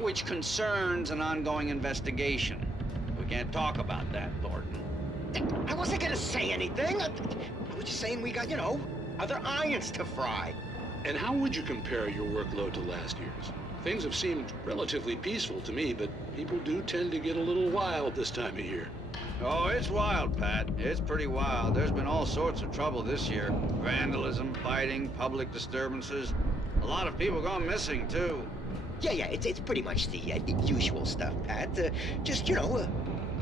which concerns an ongoing investigation. We can't talk about that, Thornton. I wasn't gonna say anything. I was just saying we got, other irons to fry. And how would you compare your workload to last year's? Things have seemed relatively peaceful to me, but people do tend to get a little wild this time of year. Oh, it's wild, Pat. It's pretty wild. There's been all sorts of trouble this year. Vandalism, fighting, public disturbances. A lot of people gone missing, too. Yeah, it's pretty much the usual stuff, Pat. Just, a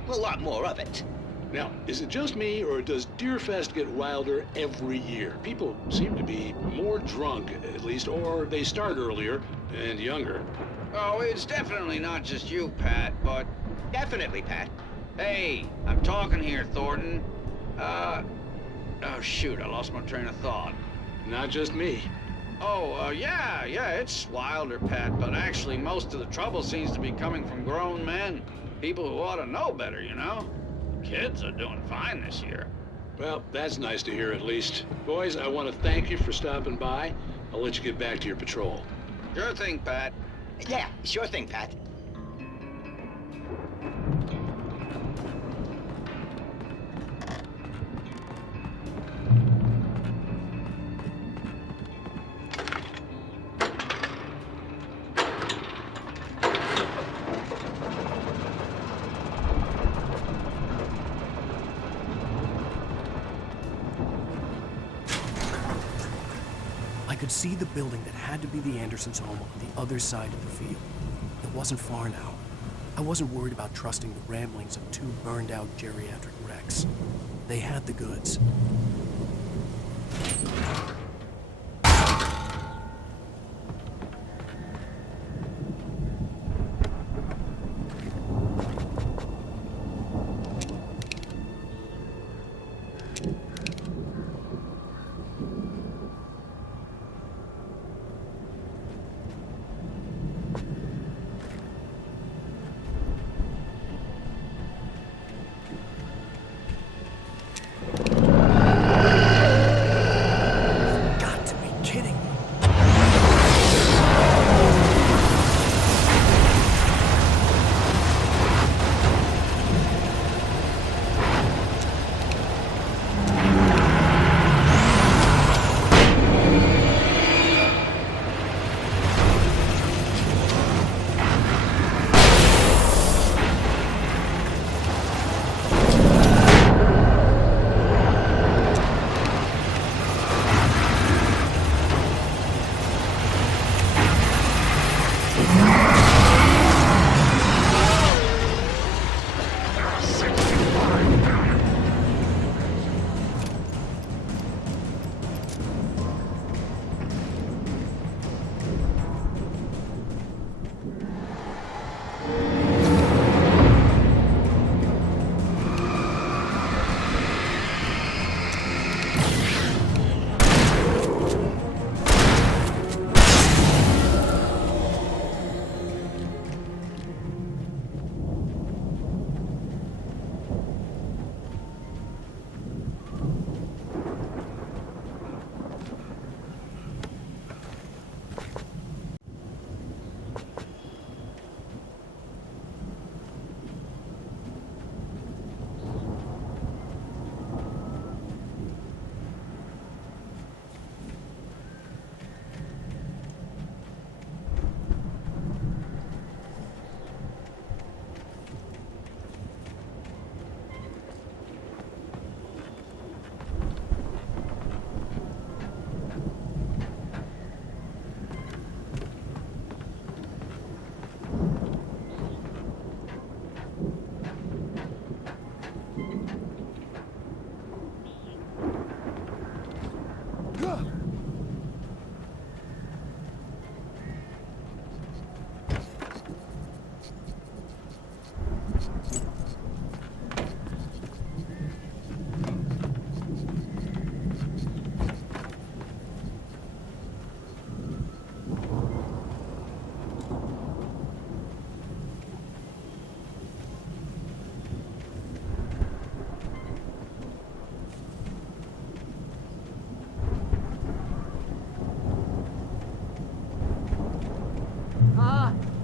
lot more of it. Now, is it just me, or does Deerfest get wilder every year? People seem to be more drunk, at least, or they start earlier and younger. Oh, it's definitely not just you, Pat, but definitely, Pat. Hey, I'm talking here, Thornton. Oh, shoot, I lost my train of thought. Not just me. Oh, yeah, it's wilder, Pat, but actually most of the trouble seems to be coming from grown men. People who ought to know better, you know? Kids are doing fine this year. Well, that's nice to hear at least. Boys, I want to thank you for stopping by. I'll let you get back to your patrol. Sure thing, Pat. Yeah, sure thing, Pat. I could see the building that had to be the Andersons' home on the other side of the field. It wasn't far now. I wasn't worried about trusting the ramblings of two burned-out geriatric wrecks. They had the goods.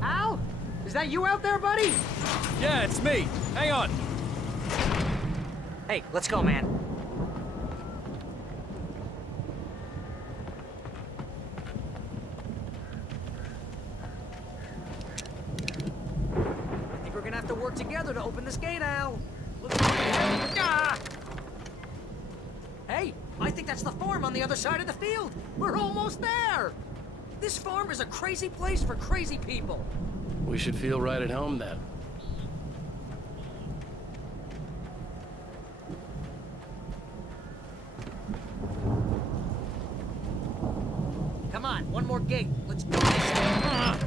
Al? Is that you out there, buddy? Yeah, it's me. Hang on. Hey, let's go, man. I think we're gonna have to work together to open this gate, Al. Looks like Hey, I think that's the farm on the other side of the field. We're almost there. This farm is a crazy place for crazy people. We should feel right at home then. Come on, one more gate. Let's do this.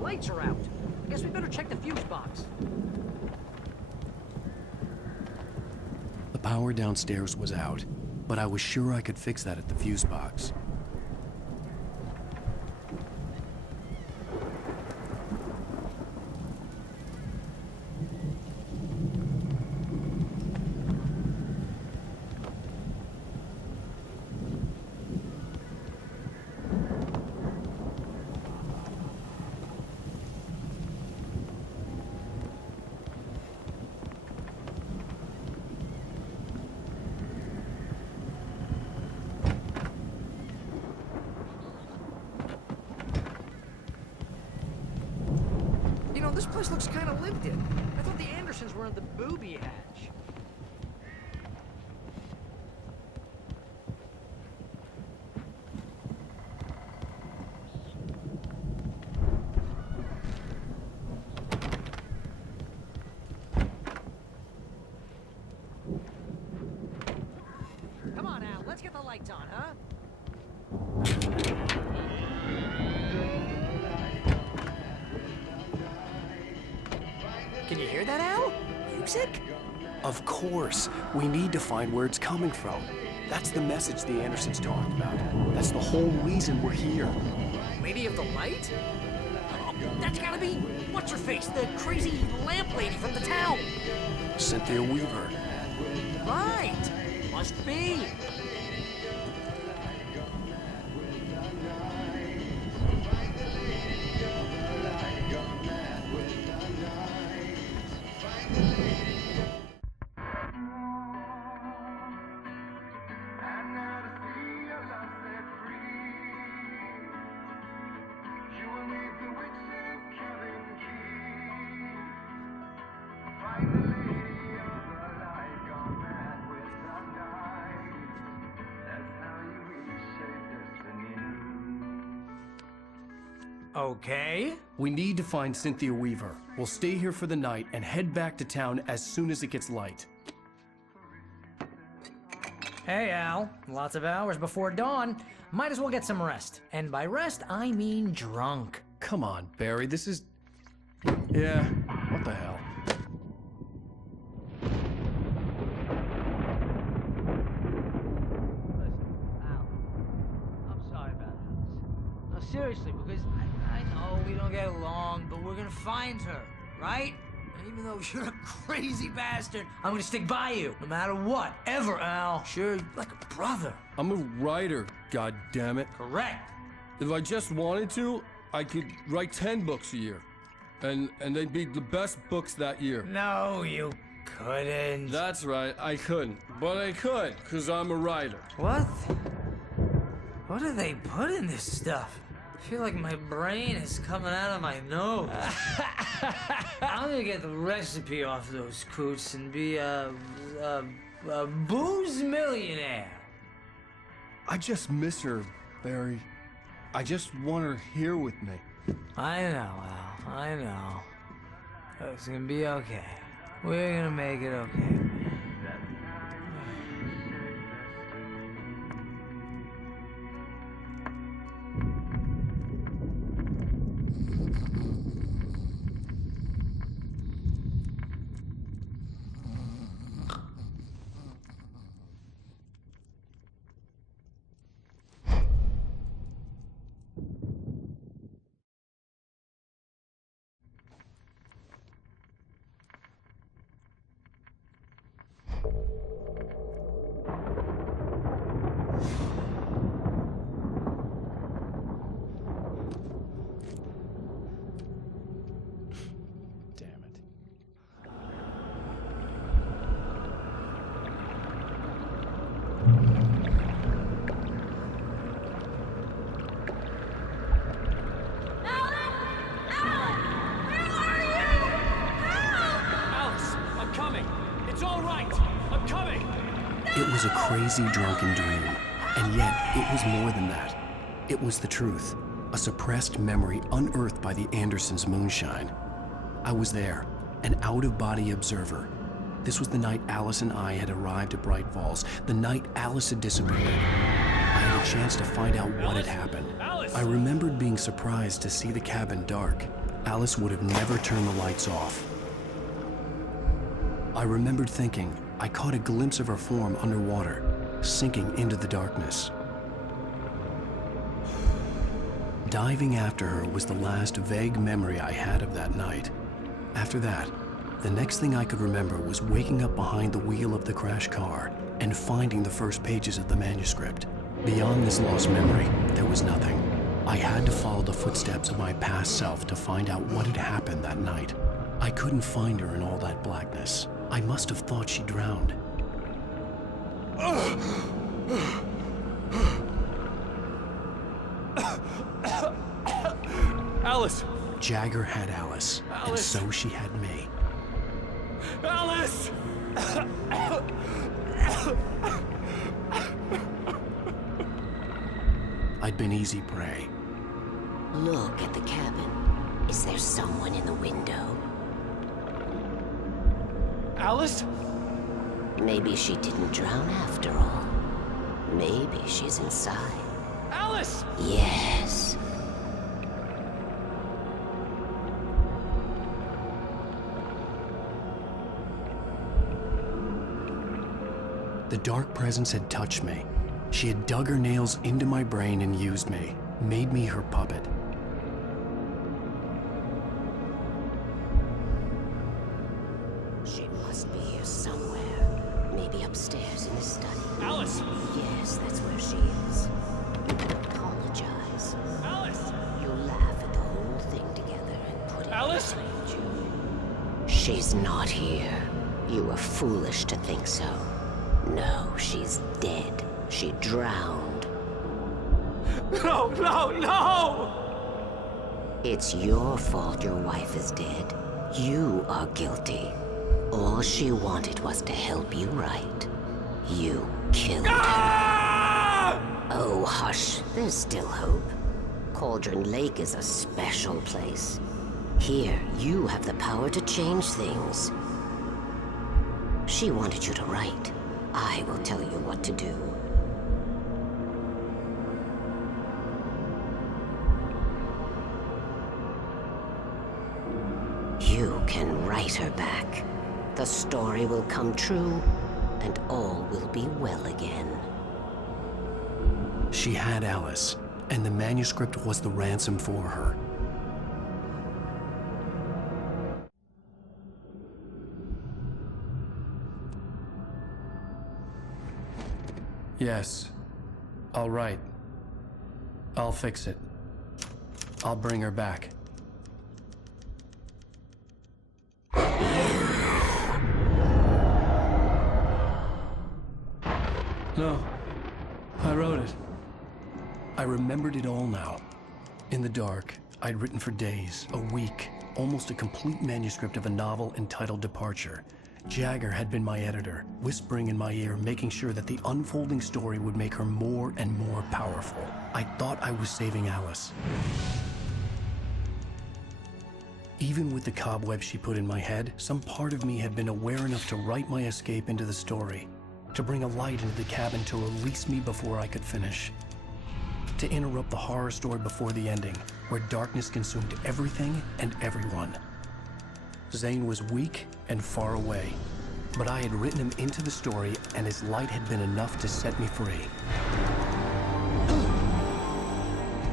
Lights are out. I guess we better check the fuse box. The power downstairs was out, but I was sure I could fix that at the fuse box. You know, this place looks kind of lived in. I thought the Andersons were in the booby hatch. Come on, Al, let's get the lights on, huh? Can you hear that, Al? Music? Of course. We need to find where it's coming from. That's the message the Andersons talked about. That's the whole reason we're here. Lady of the Light? Oh, that's gotta be... What's-her-face? The crazy lamp lady from the town. Cynthia Weaver. Right. Must be. Okay. We need to find Cynthia Weaver. We'll stay here for the night and head back to town as soon as it gets light. Hey, Al. Lots of hours before dawn. Might as well get some rest. And by rest, I mean drunk. Come on, Barry, this is... Yeah, what the hell? I'm sorry about this. No, seriously, because I know we don't get along, but we're gonna find her, right? And even though you're a crazy bastard, I'm gonna stick by you, no matter what, ever, Al. Sure, you're like a brother. I'm a writer, goddammit. Correct. If I just wanted to, I could write 10 books a year. And they'd be the best books that year. No, you couldn't. That's right, I couldn't. But I could, because I'm a writer. What? What do they put in this stuff? I feel like my brain is coming out of my nose. I'm gonna get the recipe off those coots and be a booze millionaire. I just miss her, Barry. I just want her here with me. I know, Al. I know. It's gonna be okay. We're gonna make it okay. It was a crazy, drunken dream, and yet it was more than that. It was the truth, a suppressed memory unearthed by the Andersons' Moonshine. I was there, an out-of-body observer. This was the night Alice and I had arrived at Bright Falls, the night Alice had disappeared. I had a chance to find out what had happened. I remembered being surprised to see the cabin dark. Alice would have never turned the lights off. I remembered thinking I caught a glimpse of her form underwater, sinking into the darkness. Diving after her was the last vague memory I had of that night. After that, the next thing I could remember was waking up behind the wheel of the crashed car and finding the first pages of the manuscript. Beyond this lost memory, there was nothing. I had to follow the footsteps of my past self to find out what had happened that night. I couldn't find her in all that blackness. I must have thought she drowned. Alice! Jagger had Alice, and so she had me. Alice! I'd been easy prey. Look at the cabin. Is there someone in the window? Alice? Maybe she didn't drown after all. Maybe she's inside. Alice! Yes. The dark presence had touched me. She had dug her nails into my brain and used me, made me her puppet. She must be here somewhere. Maybe upstairs in the study. Alice! Yes, that's where she is. You apologize. Alice! You laugh at the whole thing together and put it Alice! behind you. She's not here. You were foolish to think so. No, she's dead. She drowned. No, no, no! It's your fault your wife is dead. You are guilty. All she wanted was to help you right. You killed her. Oh, hush. There's still hope. Cauldron Lake is a special place. Here, you have the power to change things. She wanted you to write. I will tell you what to do. You can write her back. The story will come true, and all will be well again. She had Alice, and the manuscript was the ransom for her. Yes. All right. I'll fix it. I'll bring her back. No. I wrote it. I remembered it all now. In the dark, I'd written for days, a week, almost a complete manuscript of a novel entitled Departure. Jagger had been my editor, whispering in my ear, making sure that the unfolding story would make her more and more powerful. I thought I was saving Alice. Even with the cobwebs she put in my head, some part of me had been aware enough to write my escape into the story, to bring a light into the cabin to release me before I could finish, to interrupt the horror story before the ending, where darkness consumed everything and everyone. Zane was weak and far away, but I had written him into the story, and his light had been enough to set me free.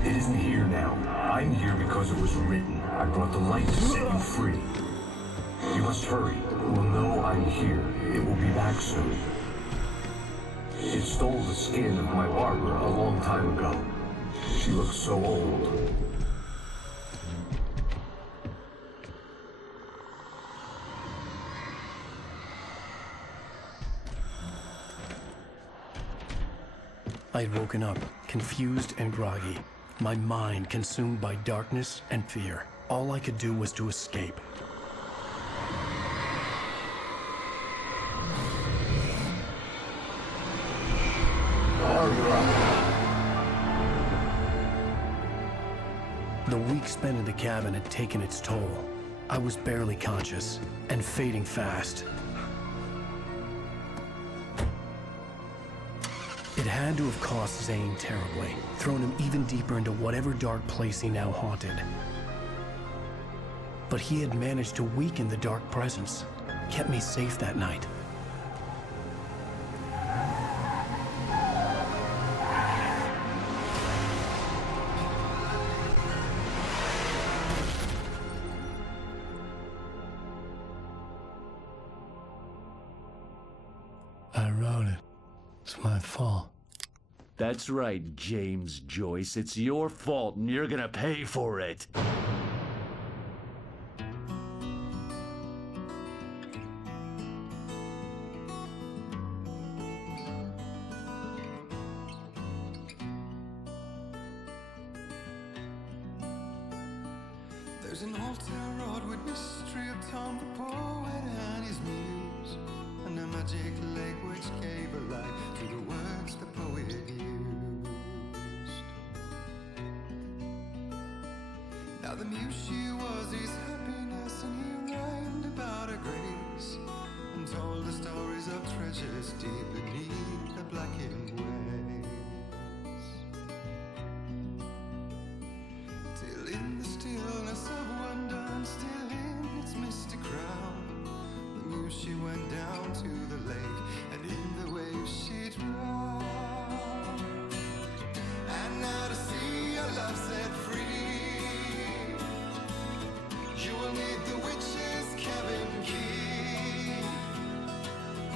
It isn't here now. I'm here because it was written. I brought the light to set you free. You must hurry. It will know I'm here. It will be back soon. It stole the skin of my barber a long time ago. She looks so old. I'd woken up, confused and groggy, my mind consumed by darkness and fear. All I could do was to escape. The week spent in the cabin had taken its toll. I was barely conscious and fading fast. It had to have cost Zane terribly, thrown him even deeper into whatever dark place he now haunted. But he had managed to weaken the dark presence, kept me safe that night. I wrote it. It's my fault. That's right, James Joyce. It's your fault, and you're gonna pay for it. There's an old town road with mystery of Tom the poet and his muse, and a magic lake which gave a light to the words the poet used. Now the muse she was his happiness, and he rhymed about her grace, and told the stories of treasures deep beneath the blackened waves. Till in the stillness of wonder, and still in its misty crown, the muse she went down to the lake, and in the waves she drowned. And now to see your love set free, you will need the witch's cabin key.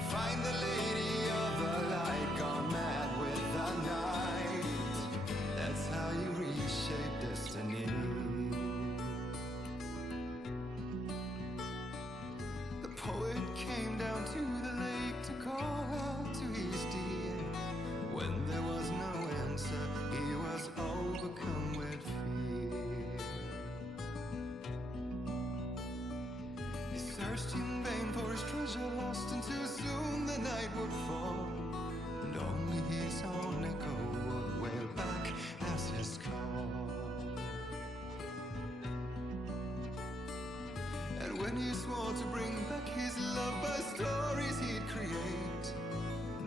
Find the lady of the light, gone mad with the night. That's how you reshape destiny. The poet came down to the lake to call out to his dear. When there was no answer, he was overcome with fear. He searched in vain for his treasure lost, and too soon the night would fall, and only his own echo would wail back as his call. And when he swore to bring back his love by stories he'd create,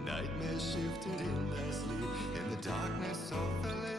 nightmares shifted in their sleep in the darkness of the lake.